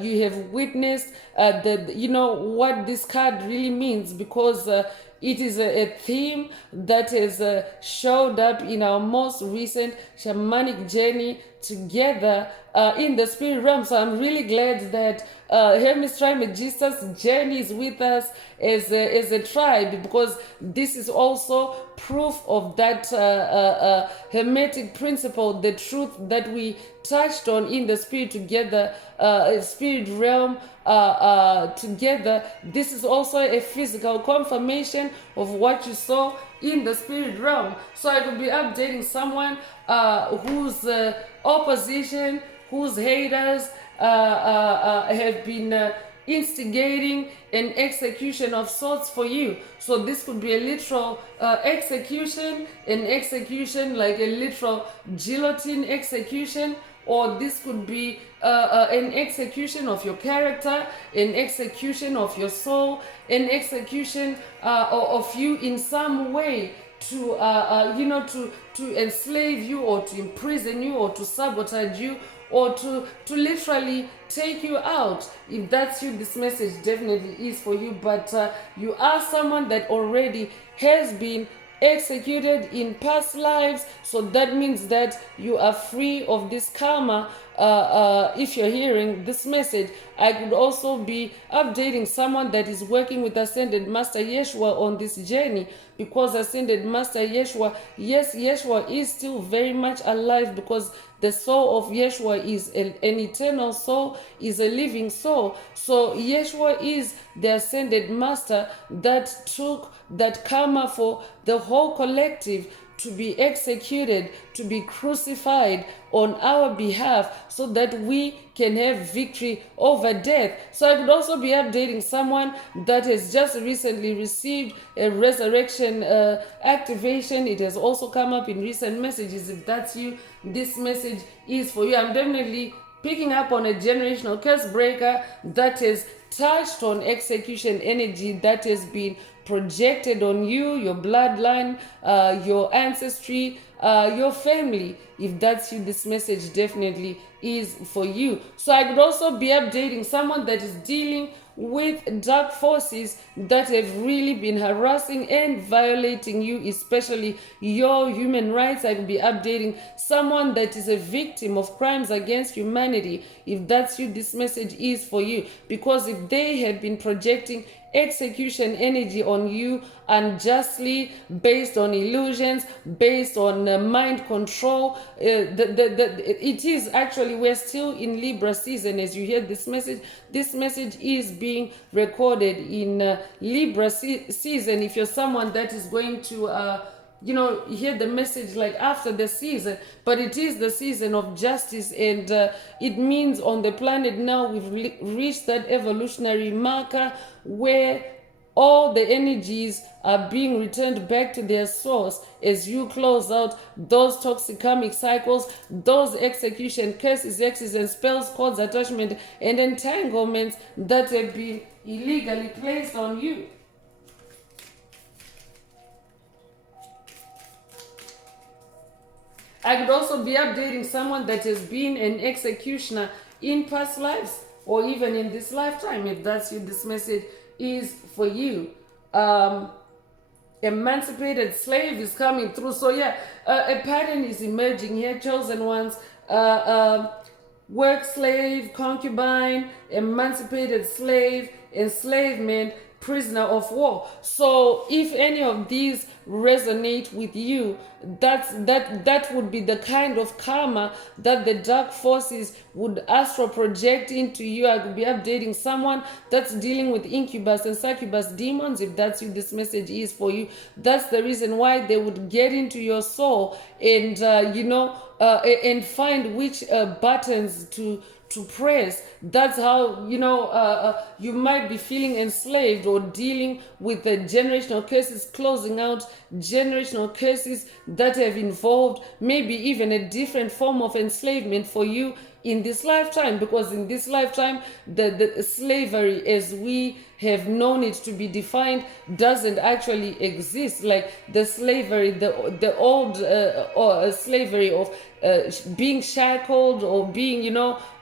you have witnessed what this card really means, because it is a theme that has showed up in our most recent shamanic journey together in the spirit realm. So I'm really glad that Hermes Trismegistus journeys with us as a tribe, because this is also proof of that hermetic principle, the truth that we touched on in the spirit together, spirit realm together. This is also a physical confirmation of what you saw in the spirit realm. So I could be updating someone whose opposition, whose haters have been instigating an execution of sorts for you. So this could be a literal execution, an execution like a literal guillotine execution, or this could be an execution of your character, an execution of your soul, an execution of you in some way to to enslave you, or to imprison you, or to sabotage you, or to literally take you out. If that's you, this message definitely is for you. But you are someone that already has been executed in past lives, so that means that you are free of this karma. If you're hearing this message, I could also be updating someone that is working with Ascended Master Yeshua on this journey, because Ascended Master Yeshua, yes, Yeshua is still very much alive, because the soul of Yeshua is an eternal soul, is a living soul. So Yeshua is the Ascended Master that took that karma for the whole collective to be executed, to be crucified on our behalf, so that we can have victory over death. So I could also be updating someone that has just recently received a resurrection activation. It has also come up in recent messages. If that's you, this message is for you. I'm definitely picking up on a generational curse breaker that has touched on execution energy that has been projected on you, your bloodline, your ancestry, your family. If that's you, this message definitely is for you. So I could also be updating someone that is dealing with dark forces that have really been harassing and violating you, especially your human rights. I could be updating someone that is a victim of crimes against humanity. If that's you, this message is for you, because if they have been projecting execution energy on you unjustly, based on illusions, based on mind control, it is actually, we're still in Libra season. As you hear this message is being recorded in Libra season. If you're someone that is going to hear the message like after the season, but it is the season of justice, and it means on the planet now we've reached that evolutionary marker where all the energies are being returned back to their source as you close out those toxic karmic cycles, those execution curses, hexes, and spells, codes, attachment, and entanglements that have been illegally placed on you. I could also be updating someone that has been an executioner in past lives or even in this lifetime. If that's you, this message is for you. Emancipated slave is coming through. So yeah, a pattern is emerging here. Chosen ones, work slave, concubine, emancipated slave, enslavement, prisoner of war. So if any of these resonate with you, that would be the kind of karma that the dark forces would astral project into you. I could be updating someone that's dealing with incubus and succubus demons. If that's you, this message is for you. That's the reason why they would get into your soul and and find which buttons to press. That's how you might be feeling enslaved or dealing with the generational curses, closing out generational curses that have involved maybe even a different form of enslavement for you in this lifetime, because in this lifetime the slavery as we have known it to be defined doesn't actually exist. Like the slavery, the old slavery of being shackled or being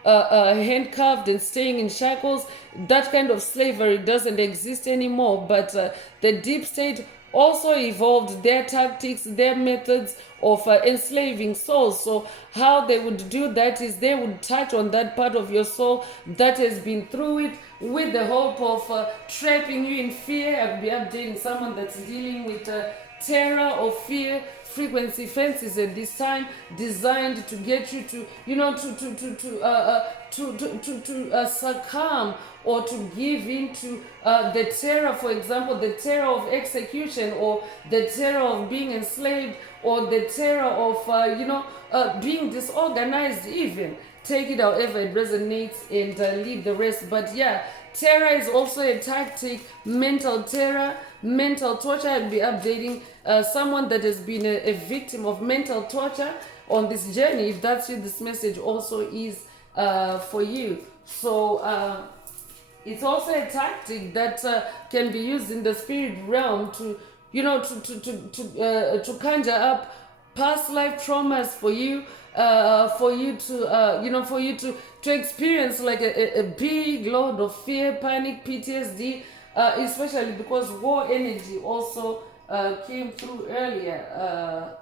handcuffed and staying in shackles, that kind of slavery doesn't exist anymore. But the deep state also evolved their tactics, their methods of enslaving souls. So how they would do that is they would touch on that part of your soul that has been through it, with the hope of trapping you in fear. I'll be updating someone that's dealing with terror or fear frequency fences at this time, designed to get you to succumb or to give in to the terror, for example, the terror of execution, or the terror of being enslaved, or the terror of being disorganized even. Take it however it resonates and leave the rest. But yeah, terror is also a tactic. Mental terror, mental torture. I'll be updating someone that has been a victim of mental torture on this journey. If that's you, this message also is for you. So it's also a tactic that can be used in the spirit realm to to conjure up past life traumas for you, for you to experience like a big load of fear, panic, PTSD, especially because war energy also came through earlier.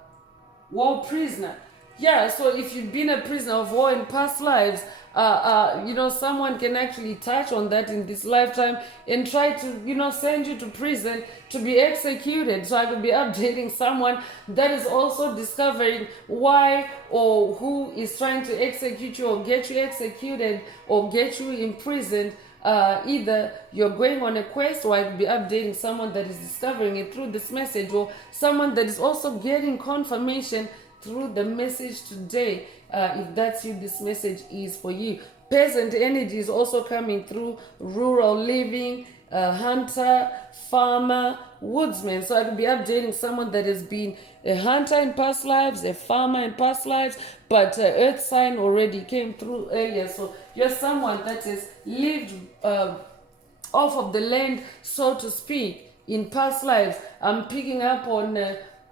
War prisoner. Yeah, so if you've been a prisoner of war in past lives, someone can actually touch on that in this lifetime and try to, send you to prison to be executed. So I could be updating someone that is also discovering why or who is trying to execute you or get you executed or get you imprisoned. Either you're going on a quest, or I could be updating someone that is discovering it through this message, or someone that is also getting confirmation through the message today. If that's you, this message is for you. Peasant energy is also coming through. Rural living, hunter, farmer, woodsman. So I could be updating someone that has been a hunter in past lives, a farmer in past lives, but earth sign already came through earlier. So you're someone that has lived off of the land, so to speak, in past lives. I'm picking up on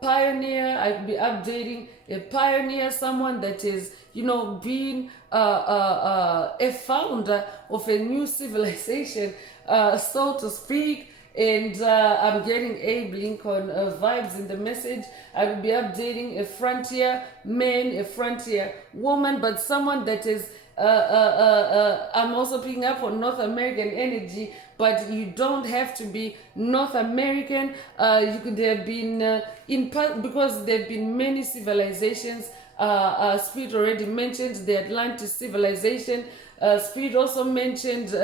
pioneer. I could be updating a pioneer, someone that is, being a founder of a new civilization, so to speak. And I'm getting Abe Lincoln vibes in the message. I will be updating a frontier man, a frontier woman, but someone that is I'm also picking up on North American energy, but you don't have to be North American. You could have been because there have been many civilizations. Spirit already mentioned the Atlantis civilization. Spirit also mentioned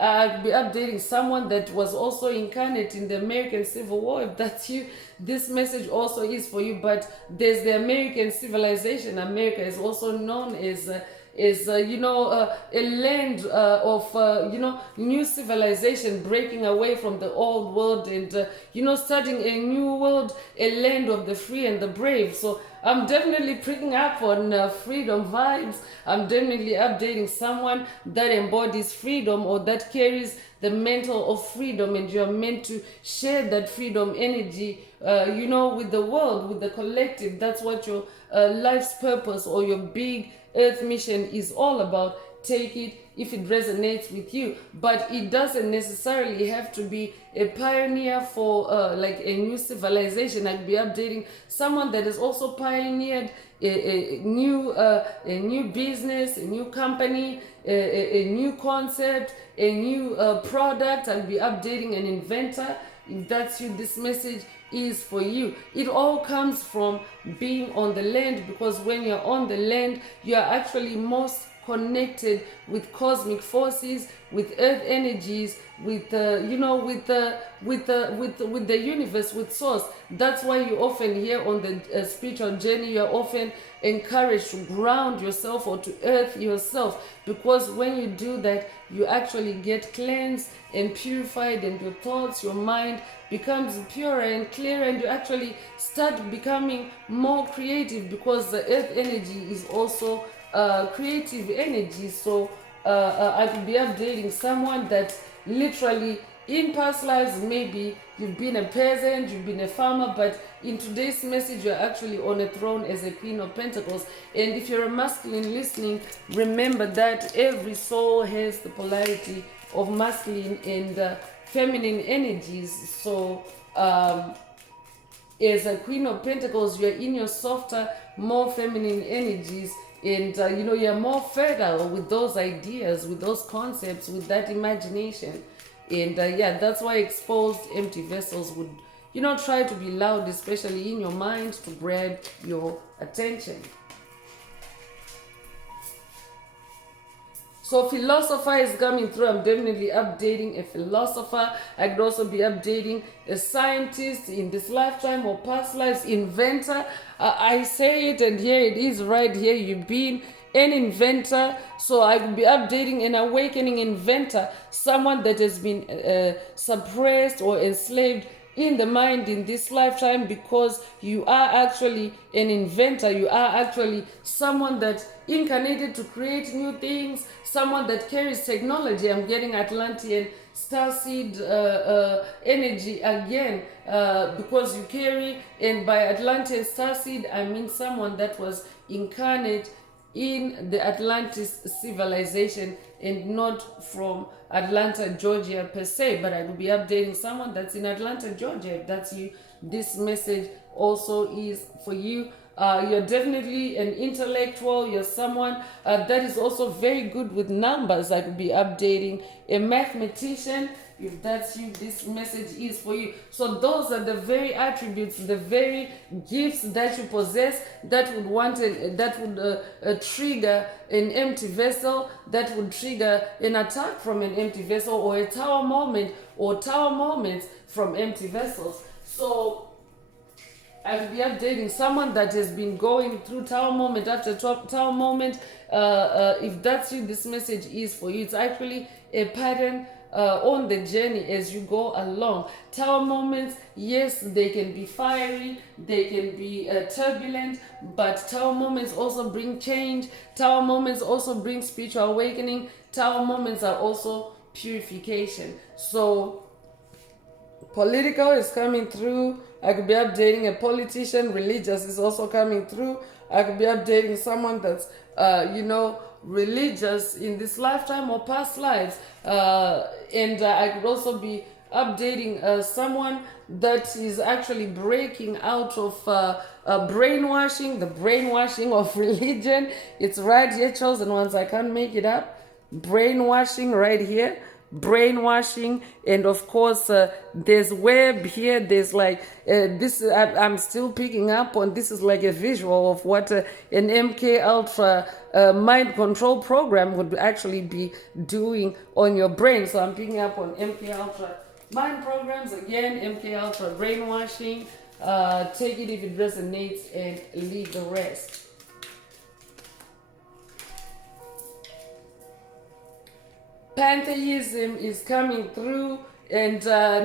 I'll be updating someone that was also incarnate in the American Civil War. If that's you, this message also is for you. But there's the American civilization. America is also known as a land of new civilization, breaking away from the old world and starting a new world, a land of the free and the brave. So I'm definitely picking up on freedom vibes. I'm definitely updating someone that embodies freedom or that carries the mantle of freedom, and you're meant to share that freedom energy with the world, with the collective. That's what your life's purpose or your big earth mission is all about. Take it if it resonates with you, but it doesn't necessarily have to be a pioneer for like a new civilization. I'd be updating someone that has also pioneered a new business, a new company, a new concept, a new product. I'll be updating an inventor. If that's you, this message is for you. It all comes from being on the land, because when you're on the land, you are actually most connected with cosmic forces, with earth energies, with with the universe, with source. That's why you often hear on the spiritual journey, you're often encouraged to ground yourself or to earth yourself, because when you do that, you actually get cleansed and purified, and your thoughts, your mind becomes purer and clearer, and you actually start becoming more creative, because the earth energy is also creative energy. So I could be updating someone that literally in past lives, maybe you've been a peasant, you've been a farmer, but in today's message, you're actually on a throne as a Queen of Pentacles. And if you're a masculine listening, remember that every soul has the polarity of masculine and feminine energies. So as a Queen of Pentacles, you're in your softer, more feminine energies, and you're more fertile with those ideas, with those concepts, with that imagination. And that's why exposed empty vessels would try to be loud, especially in your mind, to grab your attention. So philosopher is coming through. I'm definitely updating a philosopher. I could also be updating a scientist in this lifetime or past lives, inventor. I say it, and here it is right here. You've been an inventor. So I could be updating an awakening inventor, someone that has been suppressed or enslaved in the mind in this lifetime, because you are actually an inventor. You are actually someone that incarnated to create new things, someone that carries technology. I'm getting Atlantean starseed energy again, because you carry, and by Atlantean starseed I mean someone that was incarnate in the Atlantis civilization and not from Atlanta, Georgia per se, but I will be updating someone that's in Atlanta, Georgia. If that's you, this message also is for you. You're definitely an intellectual. You're someone that is also very good with numbers. I could be updating a mathematician. If that's you, this message is for you. So those are the very attributes, the very gifts that you possess that would trigger an empty vessel, that would trigger an attack from an empty vessel, or a tower moment, or tower moments from empty vessels. So I will be updating someone that has been going through tower moment after tower moment. If that's you, this message is for you. It's actually a pattern on the journey as you go along. Tower moments, yes, they can be fiery, they can be turbulent, but tower moments also bring change. Tower moments also bring spiritual awakening. Tower moments are also purification. So Political is coming through. I could be updating a politician. Religious is also coming through. I could be updating someone that's, religious in this lifetime or past lives. And I could also be updating someone that is actually breaking out of brainwashing, the brainwashing of religion. It's right here, chosen ones. I can't make it up. Brainwashing right here, brainwashing. And of course there's web here. There's like this I'm still picking up on. This is like a visual of what an MK Ultra mind control program would actually be doing on your brain. So I'm picking up on MK Ultra mind programs again. MK Ultra brainwashing. Take it if it resonates and leave the rest. Pantheism is coming through, and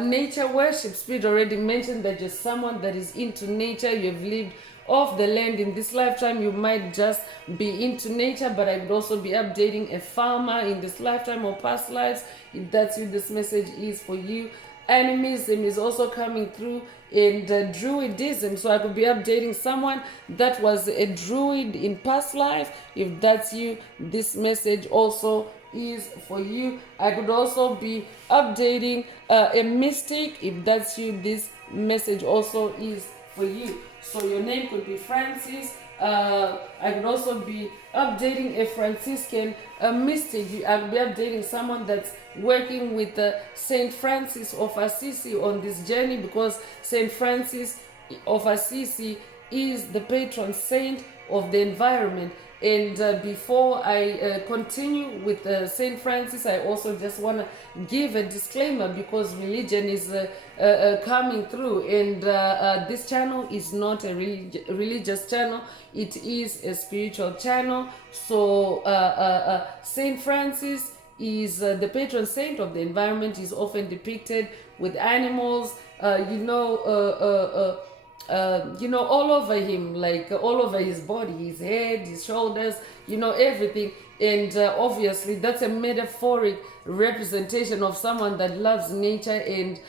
nature worship. Spirit already mentioned that you're someone that is into nature. You've lived off the land in this lifetime. You might just be into nature, but I would also be updating a farmer in this lifetime or past lives. If that's you, this message is for you. Animism is also coming through, and druidism. So I could be updating someone that was a druid in past life. If that's you, this message also is for you. I could also be updating a mystic. If that's you, this message also is for you. So your name could be Francis. I could also be updating a Franciscan mystic. I could be updating someone that's working with Saint Francis of Assisi on this journey, because Saint Francis of Assisi is the patron saint of the environment. And before I continue with Saint Francis, I also just want to give a disclaimer, because religion is coming through, and this channel is not a religious channel. It is a spiritual channel. So Saint Francis is the patron saint of the environment. Is often depicted with animals, all over him, like all over his body, his head, his shoulders, everything. And obviously that's a metaphoric representation of someone that loves nature, and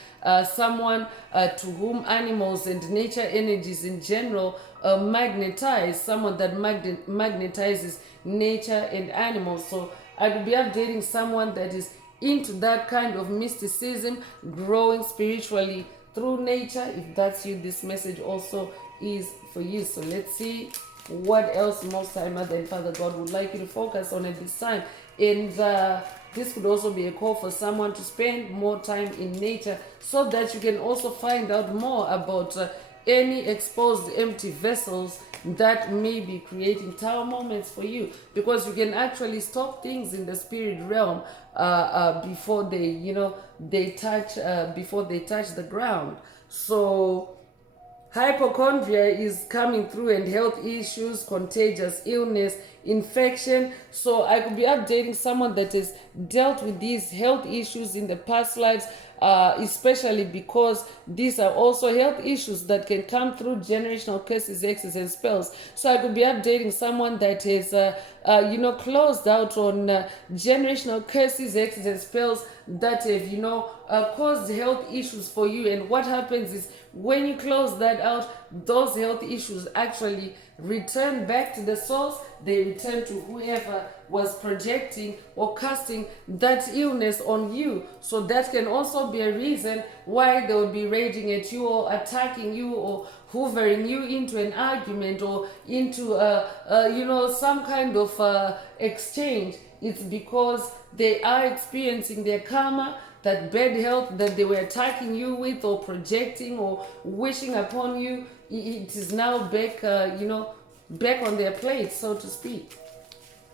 someone to whom animals and nature energies in general magnetize, someone that magnetizes nature and animals. So I will be updating someone that is into that kind of mysticism, growing spiritually through nature. If that's you, this message also is for you. So let's see what else Most High Mother and Father God would like you to focus on at this time. And this could also be a call for someone to spend more time in nature, so that you can also find out more about any exposed empty vessels that may be creating tower moments for you, because you can actually stop things in the spirit realm before they touch the ground. So hypochondria is coming through, and health issues, contagious illness, infection. So I could be updating someone that has dealt with these health issues in the past lives, especially because these are also health issues that can come through generational curses, hexes, and spells. So I could be updating someone that is closed out on generational curses, hexes, and spells that have caused health issues for you. And what happens is, when you close that out, those health issues actually return back to the source. They return to whoever was projecting or casting that illness on you. So that can also be a reason why they will be raging at you, or attacking you, or hoovering you into an argument, or into some kind of exchange. It's because they are experiencing their karma, that bad health that they were attacking you with, or projecting, or wishing upon you. It is now back back on their plate, so to speak.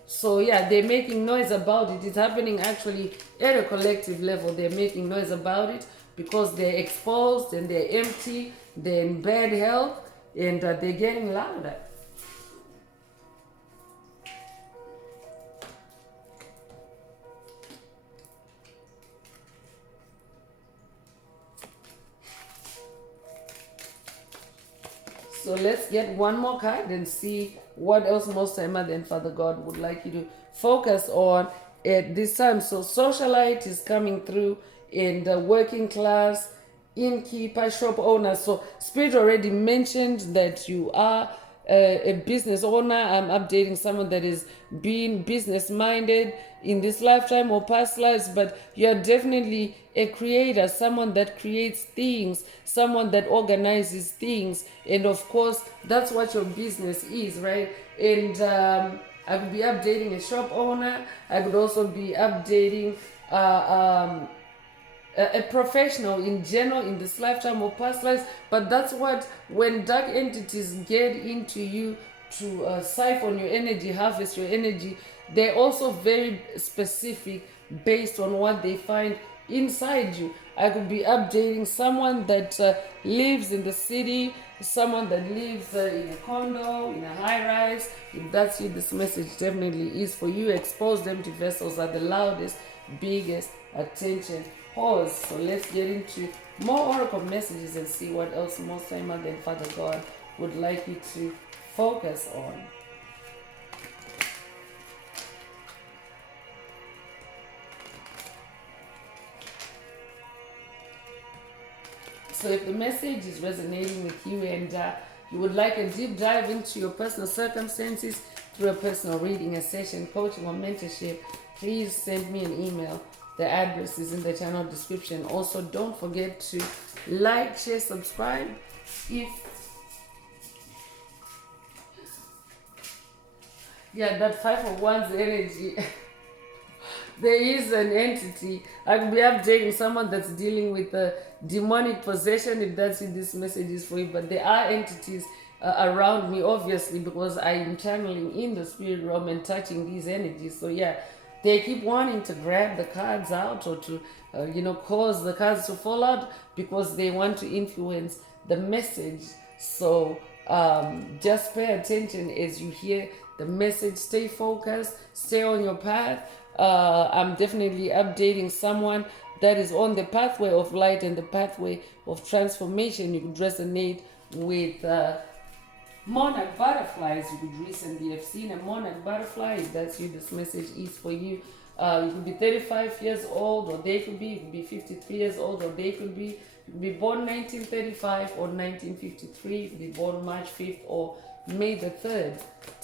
So yeah, they're making noise about it. It's happening actually at a collective level. They're making noise about it because they're exposed, and they're empty, they're in bad health, and they're getting louder. So let's get one more card and see what else Most High Mother and Father God would like you to focus on at this time. So socialite is coming through, in the working class, innkeeper, shop owner. So Spirit already mentioned that you are a business owner. I'm updating someone that is being business minded in this lifetime or past lives, but you're definitely a creator, someone that creates things, someone that organizes things. And of course, that's what your business is, right? And I could be updating a shop owner. I could also be updating a professional in general in this lifetime or past lives. But that's what, when dark entities get into you to siphon your energy, harvest your energy, they're also very specific based on what they find inside you. I could be updating someone that lives in the city, someone that lives in a condo, in a high rise. If that's you, this message definitely is for you. Expose them to vessels at the loudest, biggest attention. Pause. So let's get into more oracle messages and see what else Most High Mother and Father God would like you to focus on. So if the message is resonating with you and you would like a deep dive into your personal circumstances through a personal reading, a session, coaching, or mentorship, please send me an email. The address is in the channel description. Also, don't forget to like, share, subscribe. That 5 of Wands energy. There is an entity. I could be updating someone that's dealing with a demonic possession, if that's what this message is for you. But there are entities around me, obviously, because I am channeling in the spirit realm and touching these energies. So yeah, they keep wanting to grab the cards out or to, cause the cards to fall out because they want to influence the message. So just pay attention as you hear the message. Stay focused. Stay on your path. I'm definitely updating someone that is on the pathway of light and the pathway of transformation. You could resonate with monarch butterflies. You could recently have seen a monarch butterfly. If that's you, this message is for you. You could be 35 years old, or they could be. You could be 53 years old, or they could be. You could be born 1935 or 1953. You could be born March 5th or May the 3rd.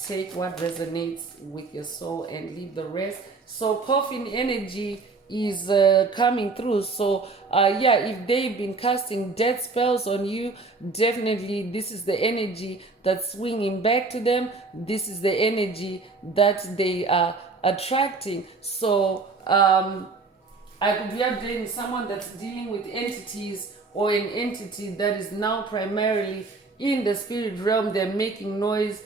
Take what resonates with your soul and leave the rest. So coffin energy is coming through. So if they've been casting death spells on you, definitely this is the energy that's swinging back to them. This is the energy that they are attracting. So I could be updating someone that's dealing with entities, or an entity that is now primarily in the spirit realm. They're making noise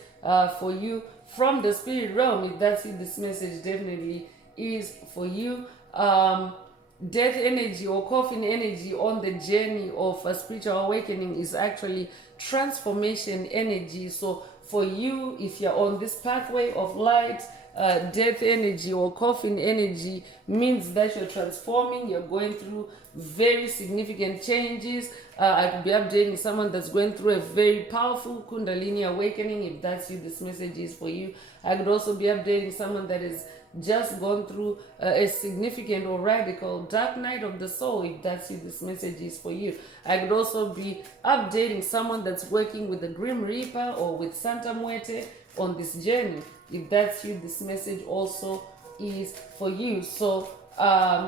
for you from the spirit realm. If that's it, this message definitely is for you. Death energy or coffin energy on the journey of a spiritual awakening is actually transformation energy. So for you, if you're on this pathway of light, death energy or coffin energy means that you're transforming, you're going through very significant changes. I could be updating someone that's going through a very powerful Kundalini awakening. If that's you, this message is for you. I could also be updating someone that is just gone through a significant or radical dark night of the soul. If that's you, this message is for you. I could also be updating someone that's working with the Grim Reaper or with Santa Muerte on this journey. If that's you, this message also is for you. So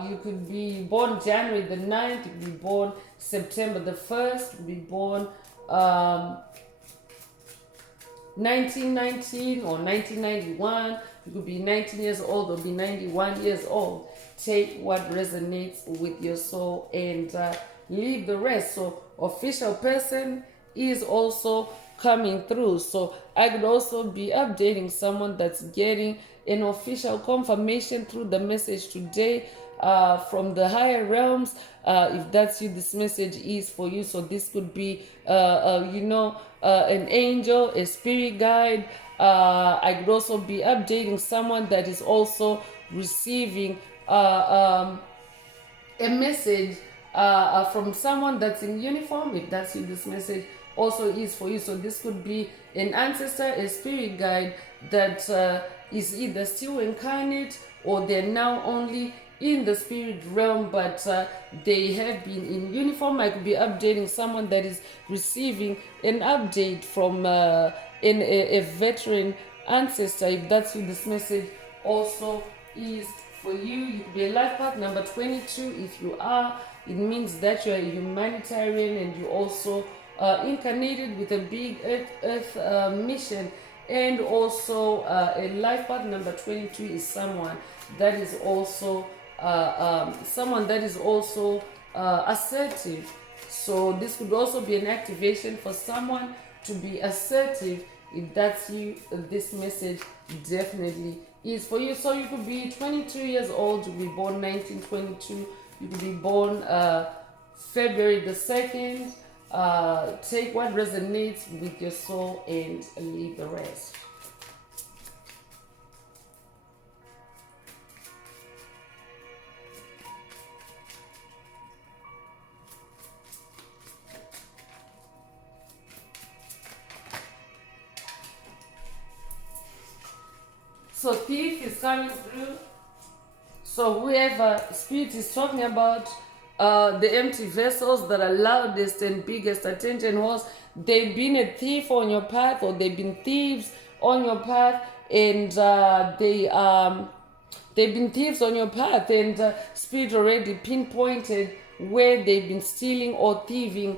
you could be born January the 9th, you could be born September the 1st, you could be born 1919 or 1991. You could be 19 years old or be 91 years old. Take what resonates with your soul and leave the rest. So official person is also coming through. So I could also be updating someone that's getting an official confirmation through the message today from the higher realms. If that's you, this message is for you. So this could be an angel, a spirit guide. I could also be updating someone that is also receiving a message from someone that's in uniform. If that's you, this message also is for you. So this could be an ancestor, a spirit guide that is either still incarnate or they're now only in the spirit realm, but they have been in uniform. I could be updating someone that is receiving an update from a veteran ancestor. If that's you, this message also is for you. You could be a life path number 22. If you are, it means that you're a humanitarian and you also incarnated with a big earth mission. And also a life path number 22 is someone that is also assertive. So this could also be an activation for someone to be assertive. If that's you, this message definitely is for you. So you could be 22 years old, you could be born 1922, you could be born February the 2nd. Take what resonates with your soul and leave the rest. So thief is coming through. So whoever spirit is talking about, the empty vessels that are loudest and biggest attention whores, they've been a thief on your path, or they've been thieves on your path, and they've been thieves on your path, and spirit already pinpointed where they've been stealing or thieving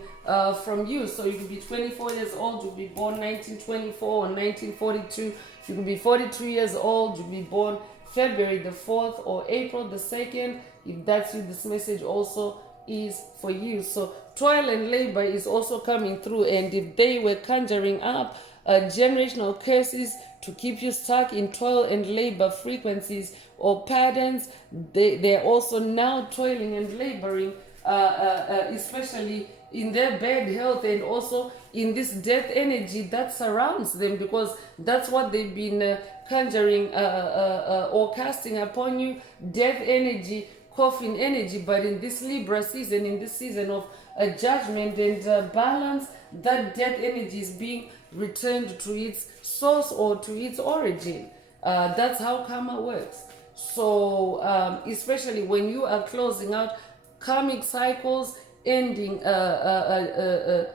from you. So you could be 24 years old, you could be born 1924 or 1942. You could be 42 years old, you could be born February the 4th or April the 2nd. If that's you, this message also is for you. So toil and labor is also coming through, and if they were conjuring up generational curses to keep you stuck in toil and labor frequencies or patterns, they're also now toiling and laboring, especially in their bad health and also in this death energy that surrounds them, because that's what they've been conjuring or casting upon you, death energy, coffin energy. But in this Libra season, in this season of judgment and balance, that death energy is being returned to its source or to its origin. That's how karma works. So especially when you are closing out karmic cycles, ending a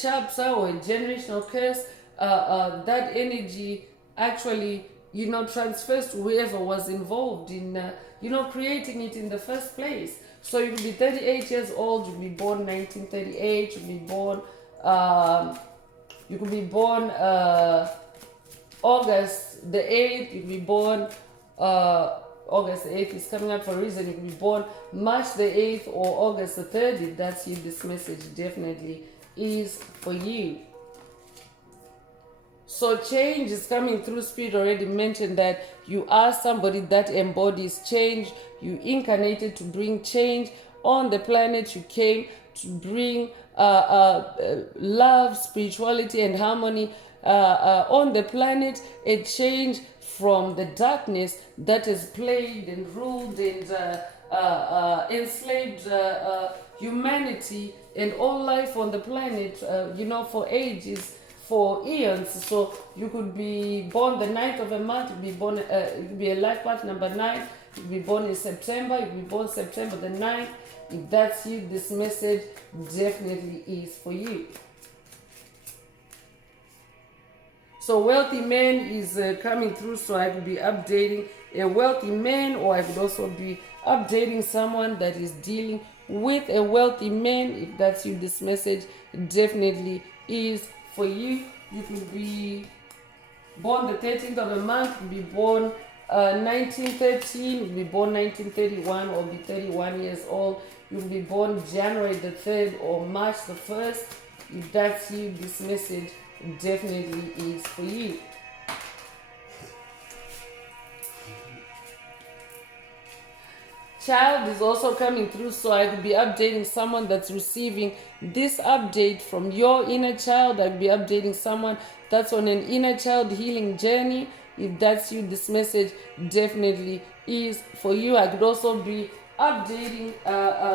chapter or a generational curse, that energy actually, transfers to whoever was involved in, creating it in the first place. So you could be 38 years old, you could be born 1938, you could be born, August the 8th, you could be born, August the 8th is coming up for a reason. You could be born March the 8th or August the 3rd. If that's you, this message definitely is for you. So change is coming through. Spirit already mentioned that you are somebody that embodies change. You incarnated to bring change on the planet. You came to bring love, spirituality, and harmony on the planet. A change from the darkness that has plagued and ruled and enslaved humanity and all life on the planet, for ages, for eons. So you could be born the 9th of a month, you could be born, you could be a life path number 9, you could be born in September, you could be born September the 9th. If that's you, this message definitely is for you. So wealthy man is coming through, so I could be updating a wealthy man, or I could also be updating someone that is dealing with a wealthy man. If that's you, this message definitely is for you. You could be born the 13th of a month, you could be born 1913, you could be born 1931 or be 31 years old. You could be born January the 3rd or March the 1st. If that's you, this message definitely is for you. Child is also coming through, so I could be updating someone that's receiving this update from your inner child. I could be updating someone that's on an inner child healing journey. If that's you, this message definitely is for you. I could also be updating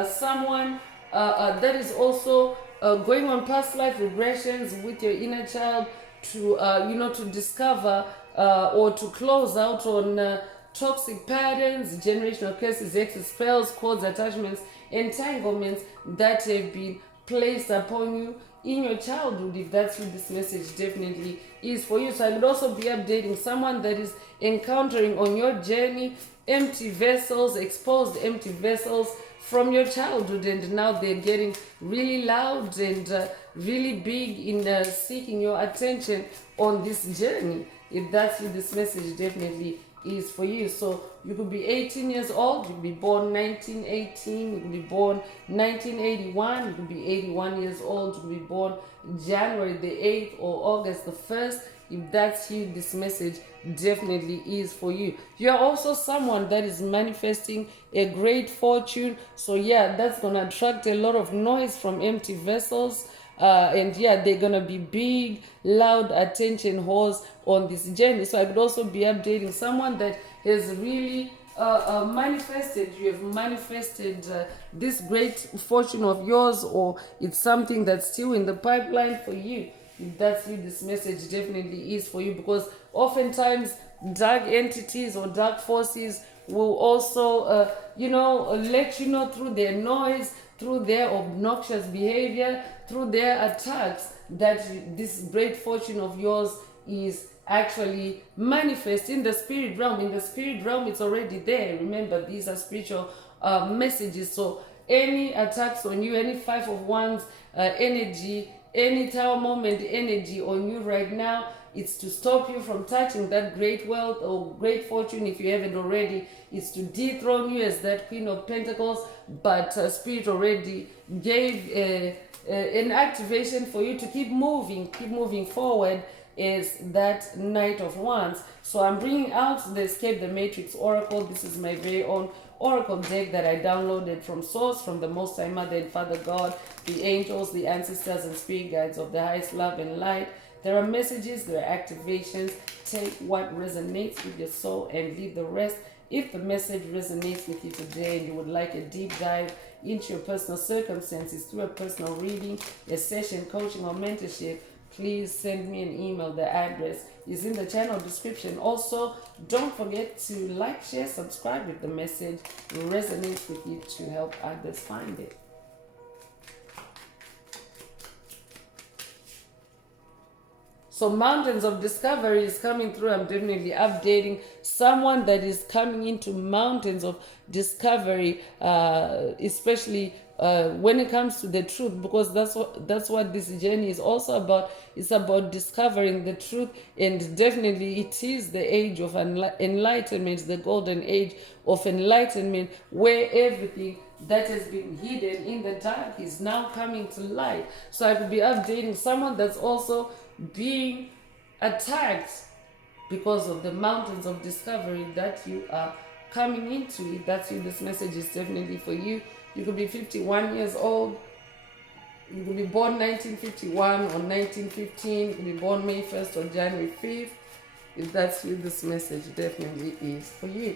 someone that is also going on past life regressions with your inner child to to discover or to close out on toxic patterns, generational curses, hexes, spells, codes, attachments, entanglements that have been placed upon you in your childhood. If that's what this message definitely is for you. So I could also be updating someone that is encountering on your journey empty vessels, exposed empty vessels from your childhood, and now they're getting really loud and really big in seeking your attention on this journey. If that's what this message definitely is for you. So you could be 18 years old, you could be born 1918, you could be born 1981, you could be 81 years old, you could be born January the 8th or August the 1st. If that's you, this message definitely is for you. You're also someone that is manifesting a great fortune. So yeah, that's going to attract a lot of noise from empty vessels. And yeah, they're going to be big, loud attention whores on this journey. So I could also be updating someone that has really manifested. You have manifested this great fortune of yours, or it's something that's still in the pipeline for you. If that's you, this message definitely is for you, because oftentimes dark entities or dark forces will also, let you know through their noise, through their obnoxious behavior, through their attacks, that this great fortune of yours is actually manifest in the spirit realm. In the spirit realm, it's already there. Remember, these are spiritual messages. So any attacks on you, any Five of Wands energy, any Tower moment energy on you right now, it's to stop you from touching that great wealth or great fortune. If you haven't already, it's to dethrone you as that Queen of Pentacles. But Spirit already gave an activation for you to keep moving forward as that Knight of Wands. So I'm bringing out the Escape the Matrix Oracle. This is my very own Oracle deck that I downloaded from Source, from the Most High Mother and Father God, the angels, the ancestors and spirit guides of the highest love and light. There are messages, there are activations. Take what resonates with your soul and leave the rest. If the message resonates with you today and you would like a deep dive into your personal circumstances through a personal reading, a session, coaching, or mentorship, please send me an email. The address is in the channel description. Also, don't forget to like, share, subscribe if the message resonates with you to help others find it. So Mountains of Discovery is coming through. I'm definitely updating someone that is coming into Mountains of Discovery, especially when it comes to the truth, because that's what this journey is also about. It's about discovering the truth, and definitely it is the age of enlightenment, the golden age of enlightenment, where everything that has been hidden in the dark is now coming to light. So I could be updating someone that's also being attacked because of the Mountains of Discovery that you are coming into. If that's you, this message is definitely for you. You could be 51 years old. You could be born 1951 or 1915. You could be born May 1st or January 5th. If that's you, this message definitely is for you.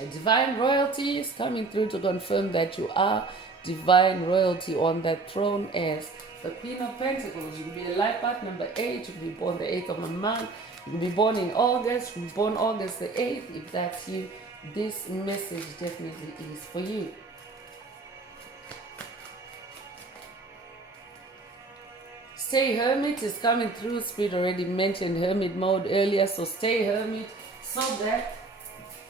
A divine royalty is coming through to confirm that you are divine royalty on that throne as the Queen of Pentacles. You will be a life path number 8. You will be born the 8th of a month. You will be born in August. You will be born August the 8th. If that's you, this message definitely is for you. Stay Hermit is coming through. Spirit already mentioned Hermit mode earlier. So stay Hermit so that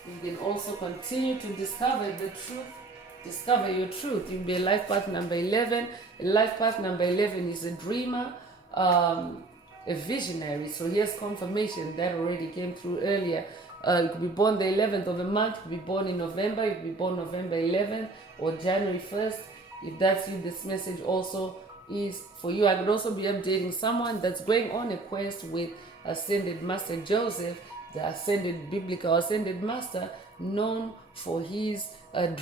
you can also continue to discover the truth. Discover your truth. You'll be a life path number 11. Life path number 11 is a dreamer, a visionary. So here's confirmation that already came through earlier. You could be born the 11th of the month. You could be born in November. You could be born November 11th or January 1st. If that's you, this message also is for you. I could also be updating someone that's going on a quest with Ascended Master Joseph, the Ascended Biblical Ascended Master, known for his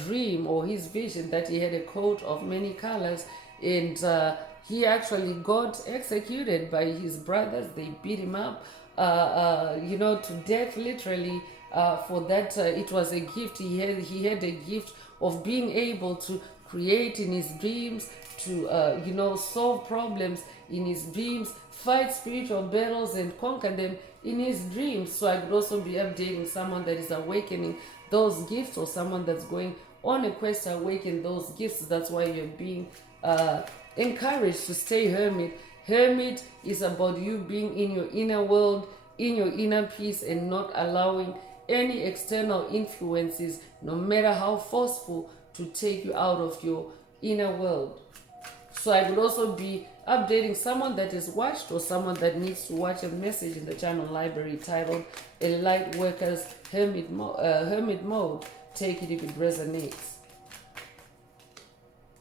dream or his vision that he had a coat of many colors, and he actually got executed by his brothers. They beat him up, to death, literally. For that, it was a gift. He had a gift of being able to create in his dreams, to solve problems in his dreams, fight spiritual battles and conquer them in his dreams. So I could also be updating someone that is awakening those gifts, or someone that's going on a quest to awaken those gifts. That's why you're being encouraged to stay hermit. Hermit is about you being in your inner world, in your inner peace, and not allowing any external influences, no matter how forceful, to take you out of your inner world. So I would also be updating someone that is watched, or someone that needs to watch a message in the channel library titled A Light Worker's Hermit Mode. Take it if it resonates.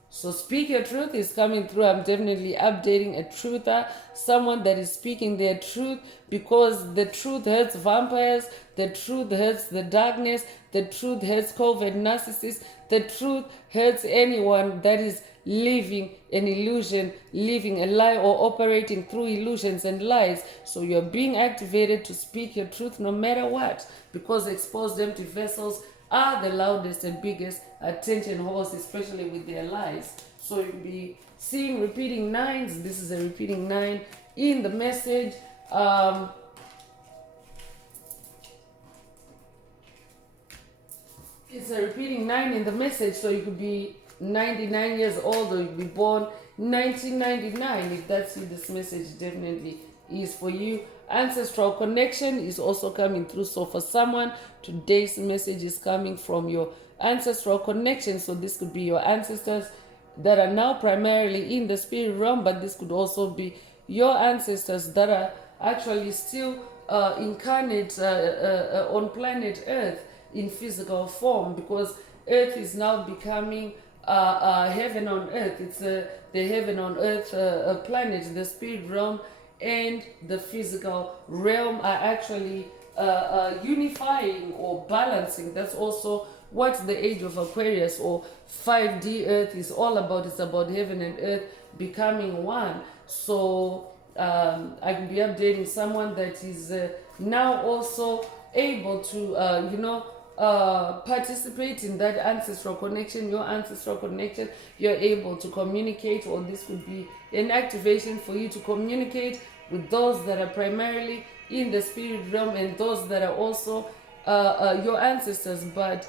So speak your truth is coming through. I'm definitely updating a truther, someone that is speaking their truth, because the truth hurts vampires, the truth hurts the darkness, the truth hurts covert narcissists, the truth hurts anyone that is living an illusion, living a lie, or operating through illusions and lies. So you're being activated to speak your truth no matter what, because exposed empty vessels are the loudest and biggest attention whores, especially with their lies. So you'll be seeing repeating nines. This is a repeating 9 in the message. It's a repeating 9 in the message. So you could be 99 years old, or you could be born 1999. If that's you, this message definitely is for you. Ancestral connection is also coming through. So for someone, today's message is coming from your ancestral connection. So this could be your ancestors that are now primarily in the spirit realm, but this could also be your ancestors that are actually still incarnate on planet Earth in physical form, because Earth is now becoming heaven on earth. It's the heaven on earth planet. The spirit realm and the physical realm are actually unifying or balancing. That's also what the age of Aquarius or 5D earth is all about. It's about heaven and earth becoming one. So I could be updating someone that is now also able to participate in that ancestral connection, your ancestral connection. You're able to communicate, or this could be an activation for you to communicate with those that are primarily in the spirit realm, and those that are also your ancestors, but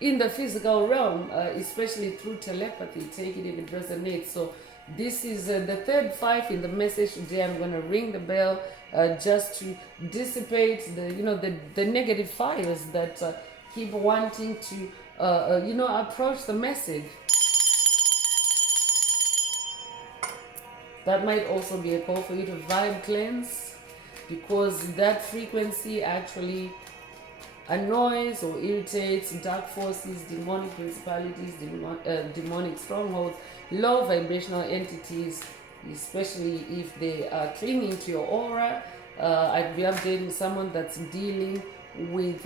in the physical realm, especially through telepathy. Take it if it resonates. So this is the third 5 in the message today. I'm going to ring the bell just to dissipate the negative fires that keep wanting to approach the message. That might also be a call for you to vibe cleanse, because that frequency actually annoys or irritates dark forces, demonic principalities, demonic strongholds, low vibrational entities, especially if they are clinging to your aura. I'd be updating someone that's dealing with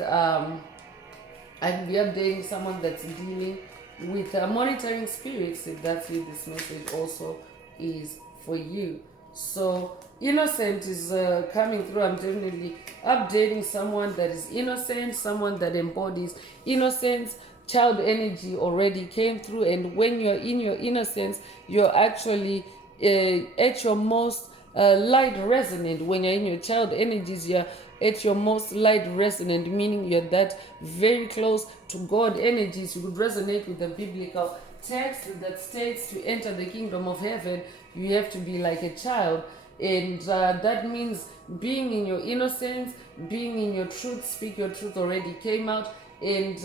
monitoring spirits. If that's you, this message also is for you. So innocent is coming through. I'm definitely updating someone that is innocent, someone that embodies innocence. Child energy already came through, and when you're in your innocence, you're actually at your most light resonant. When you're in your child energies, you're at your most light resonant, meaning you're that very close to God energies. You would resonate with the biblical text that states to enter the kingdom of heaven, you have to be like a child. And that means being in your innocence, being in your truth. Speak your truth already came out. And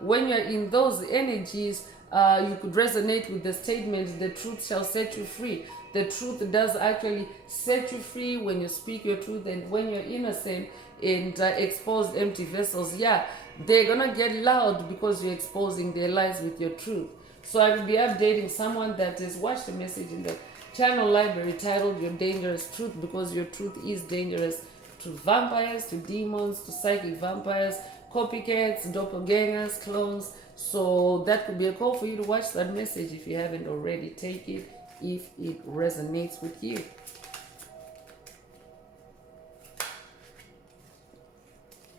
when you're in those energies, you could resonate with the statement, the truth shall set you free. The truth does actually set you free when you speak your truth. And when you're innocent and exposed empty vessels, they're gonna get loud because you're exposing their lies with your truth. So I will be updating someone that has watched the message in the channel library titled Your Dangerous Truth, because your truth is dangerous to vampires, to demons, to psychic vampires, copycats, doppelgangers, clones. So that could be a call for you to watch that message if you haven't already. Take it if it resonates with you.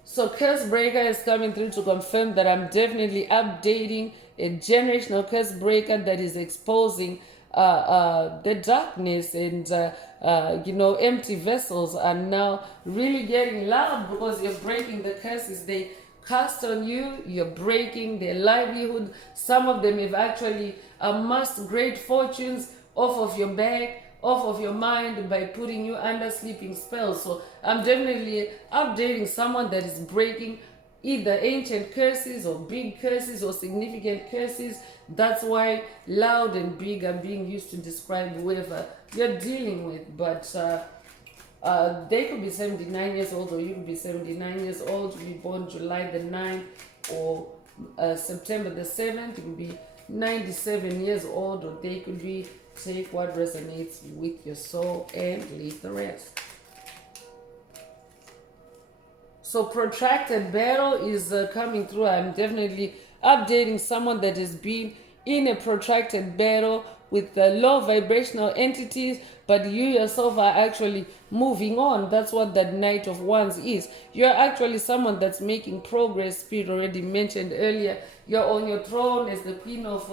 So Curse Breaker is coming through to confirm that I'm definitely updating a generational curse breaker that is exposing the darkness, and empty vessels are now really getting loud because you're breaking the curses they cast on you. You're breaking their livelihood. Some of them have actually amassed great fortunes off of your back, off of your mind, by putting you under sleeping spells. So I'm definitely updating someone that is breaking either ancient curses or big curses or significant curses. That's why loud and big are being used to describe whoever you're dealing with. But they could be 79 years old, or you could be 79 years old. You be born July the 9th or September the 7th. You could be 97 years old, or they could be, take what resonates with your soul and leave the rest. So protracted battle is coming through. I'm definitely updating someone that has been in a protracted battle with the low vibrational entities, but you yourself are actually moving on. That's what that Knight of Wands is. You're actually someone that's making progress. Spirit already mentioned earlier, you're on your throne as the Queen of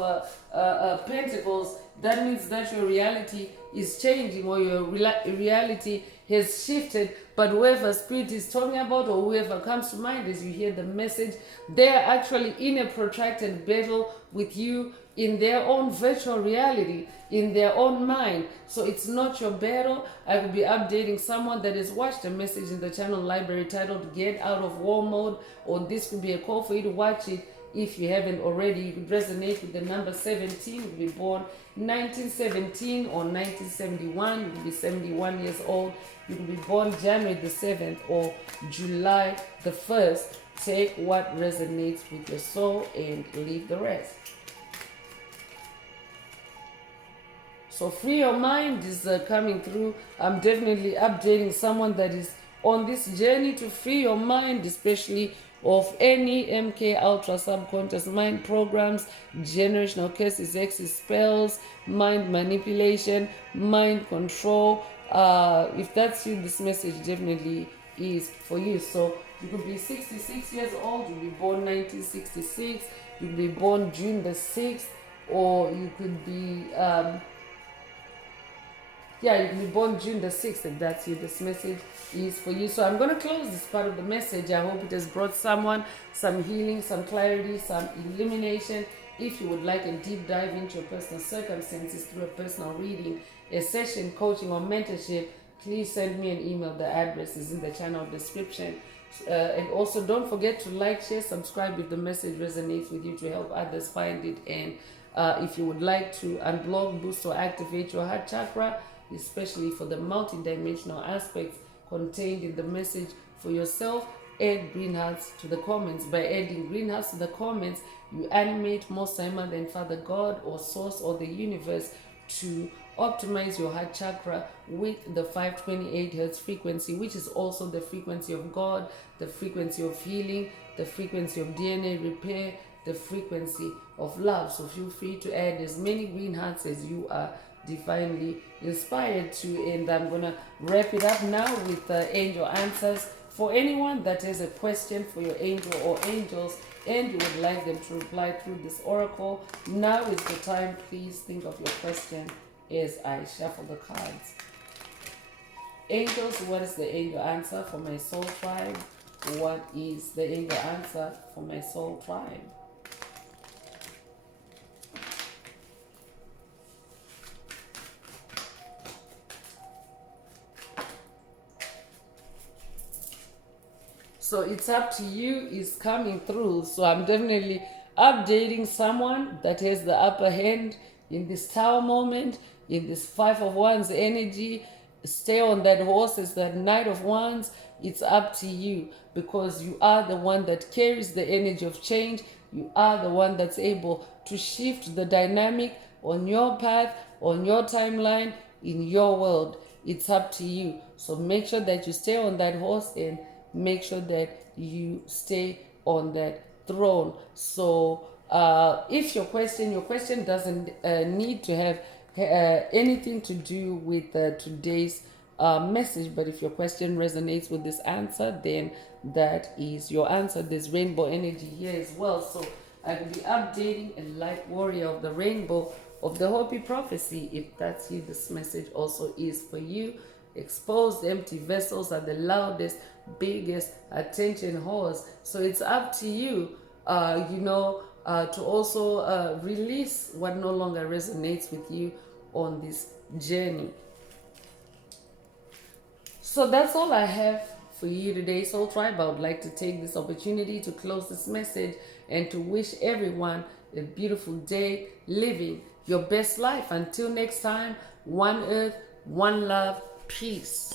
Pentacles. That means that your reality is changing, or your reality has shifted. But whoever Spirit is talking about, or whoever comes to mind as you hear the message, they are actually in a protracted battle with you in their own virtual reality, in their own mind. So it's not your battle. I will be updating someone that has watched a message in the channel library titled Get Out of War Mode, or this could be a call for you to watch it if you haven't already. You could resonate with the number 17. You could be born 1917 or 1971. You could be 71 years old. You could be born January the 7th or July the 1st. Take what resonates with your soul and leave the rest. So free your mind is coming through. I'm definitely updating someone that is on this journey to free your mind, especially of any MK Ultra subconscious mind programs, generational curses, exes, spells, mind manipulation, mind control. If that's you, this message definitely is for you. So you could be 66 years old, you could be born 1966, you could be born June the 6th, or you could be you can be born June the 6th, if that's you. This message is for you. So I'm going to close this part of the message. I hope it has brought someone some healing, some clarity, some illumination. If you would like a deep dive into your personal circumstances through a personal reading, a session, coaching, or mentorship, please send me an email. The address is in the channel description. And also don't forget to like, share, subscribe if the message resonates with you, to help others find it. And if you would like to unblock, boost, or activate your heart chakra, especially for the multidimensional aspects contained in the message for yourself, add green hearts to the comments. By adding green hearts to the comments, you animate Most High Mother and Father God, or Source, or the universe, to optimize your heart chakra with the 528 hertz frequency, which is also the frequency of God, the frequency of healing, the frequency of DNA repair, the frequency of love. So feel free to add as many green hearts as you are divinely inspired to. And I'm gonna wrap it up now with angel answers. For anyone that has a question for your angel or angels, and you would like them to reply through this oracle, now is the time. Please think of your question as I shuffle the cards. Angels, what is the angel answer for my soul tribe? What is the angel answer for my soul tribe? So it's up to you is coming through. So I'm definitely updating someone that has the upper hand in this Tower moment, in this Five of Wands energy. Stay on that horse as that Knight of Wands. It's up to you, because you are the one that carries the energy of change. You are the one that's able to shift the dynamic on your path, on your timeline, in your world. It's up to you. So make sure that you stay on that horse, and make sure that you stay on that throne. So if your question doesn't need to have anything to do with today's message, but if your question resonates with this answer, then that is your answer. There's rainbow energy here as well. So I will be updating a light warrior of the rainbow of the Hopi prophecy. If that's you, this message also is for you. Exposed empty vessels are the loudest, biggest attention whores. So it's up to you, to also release what no longer resonates with you on this journey. So that's all I have for you today, Soul Tribe. I would like to take this opportunity to close this message and to wish everyone a beautiful day living your best life. Until next time, one earth, one love, peace.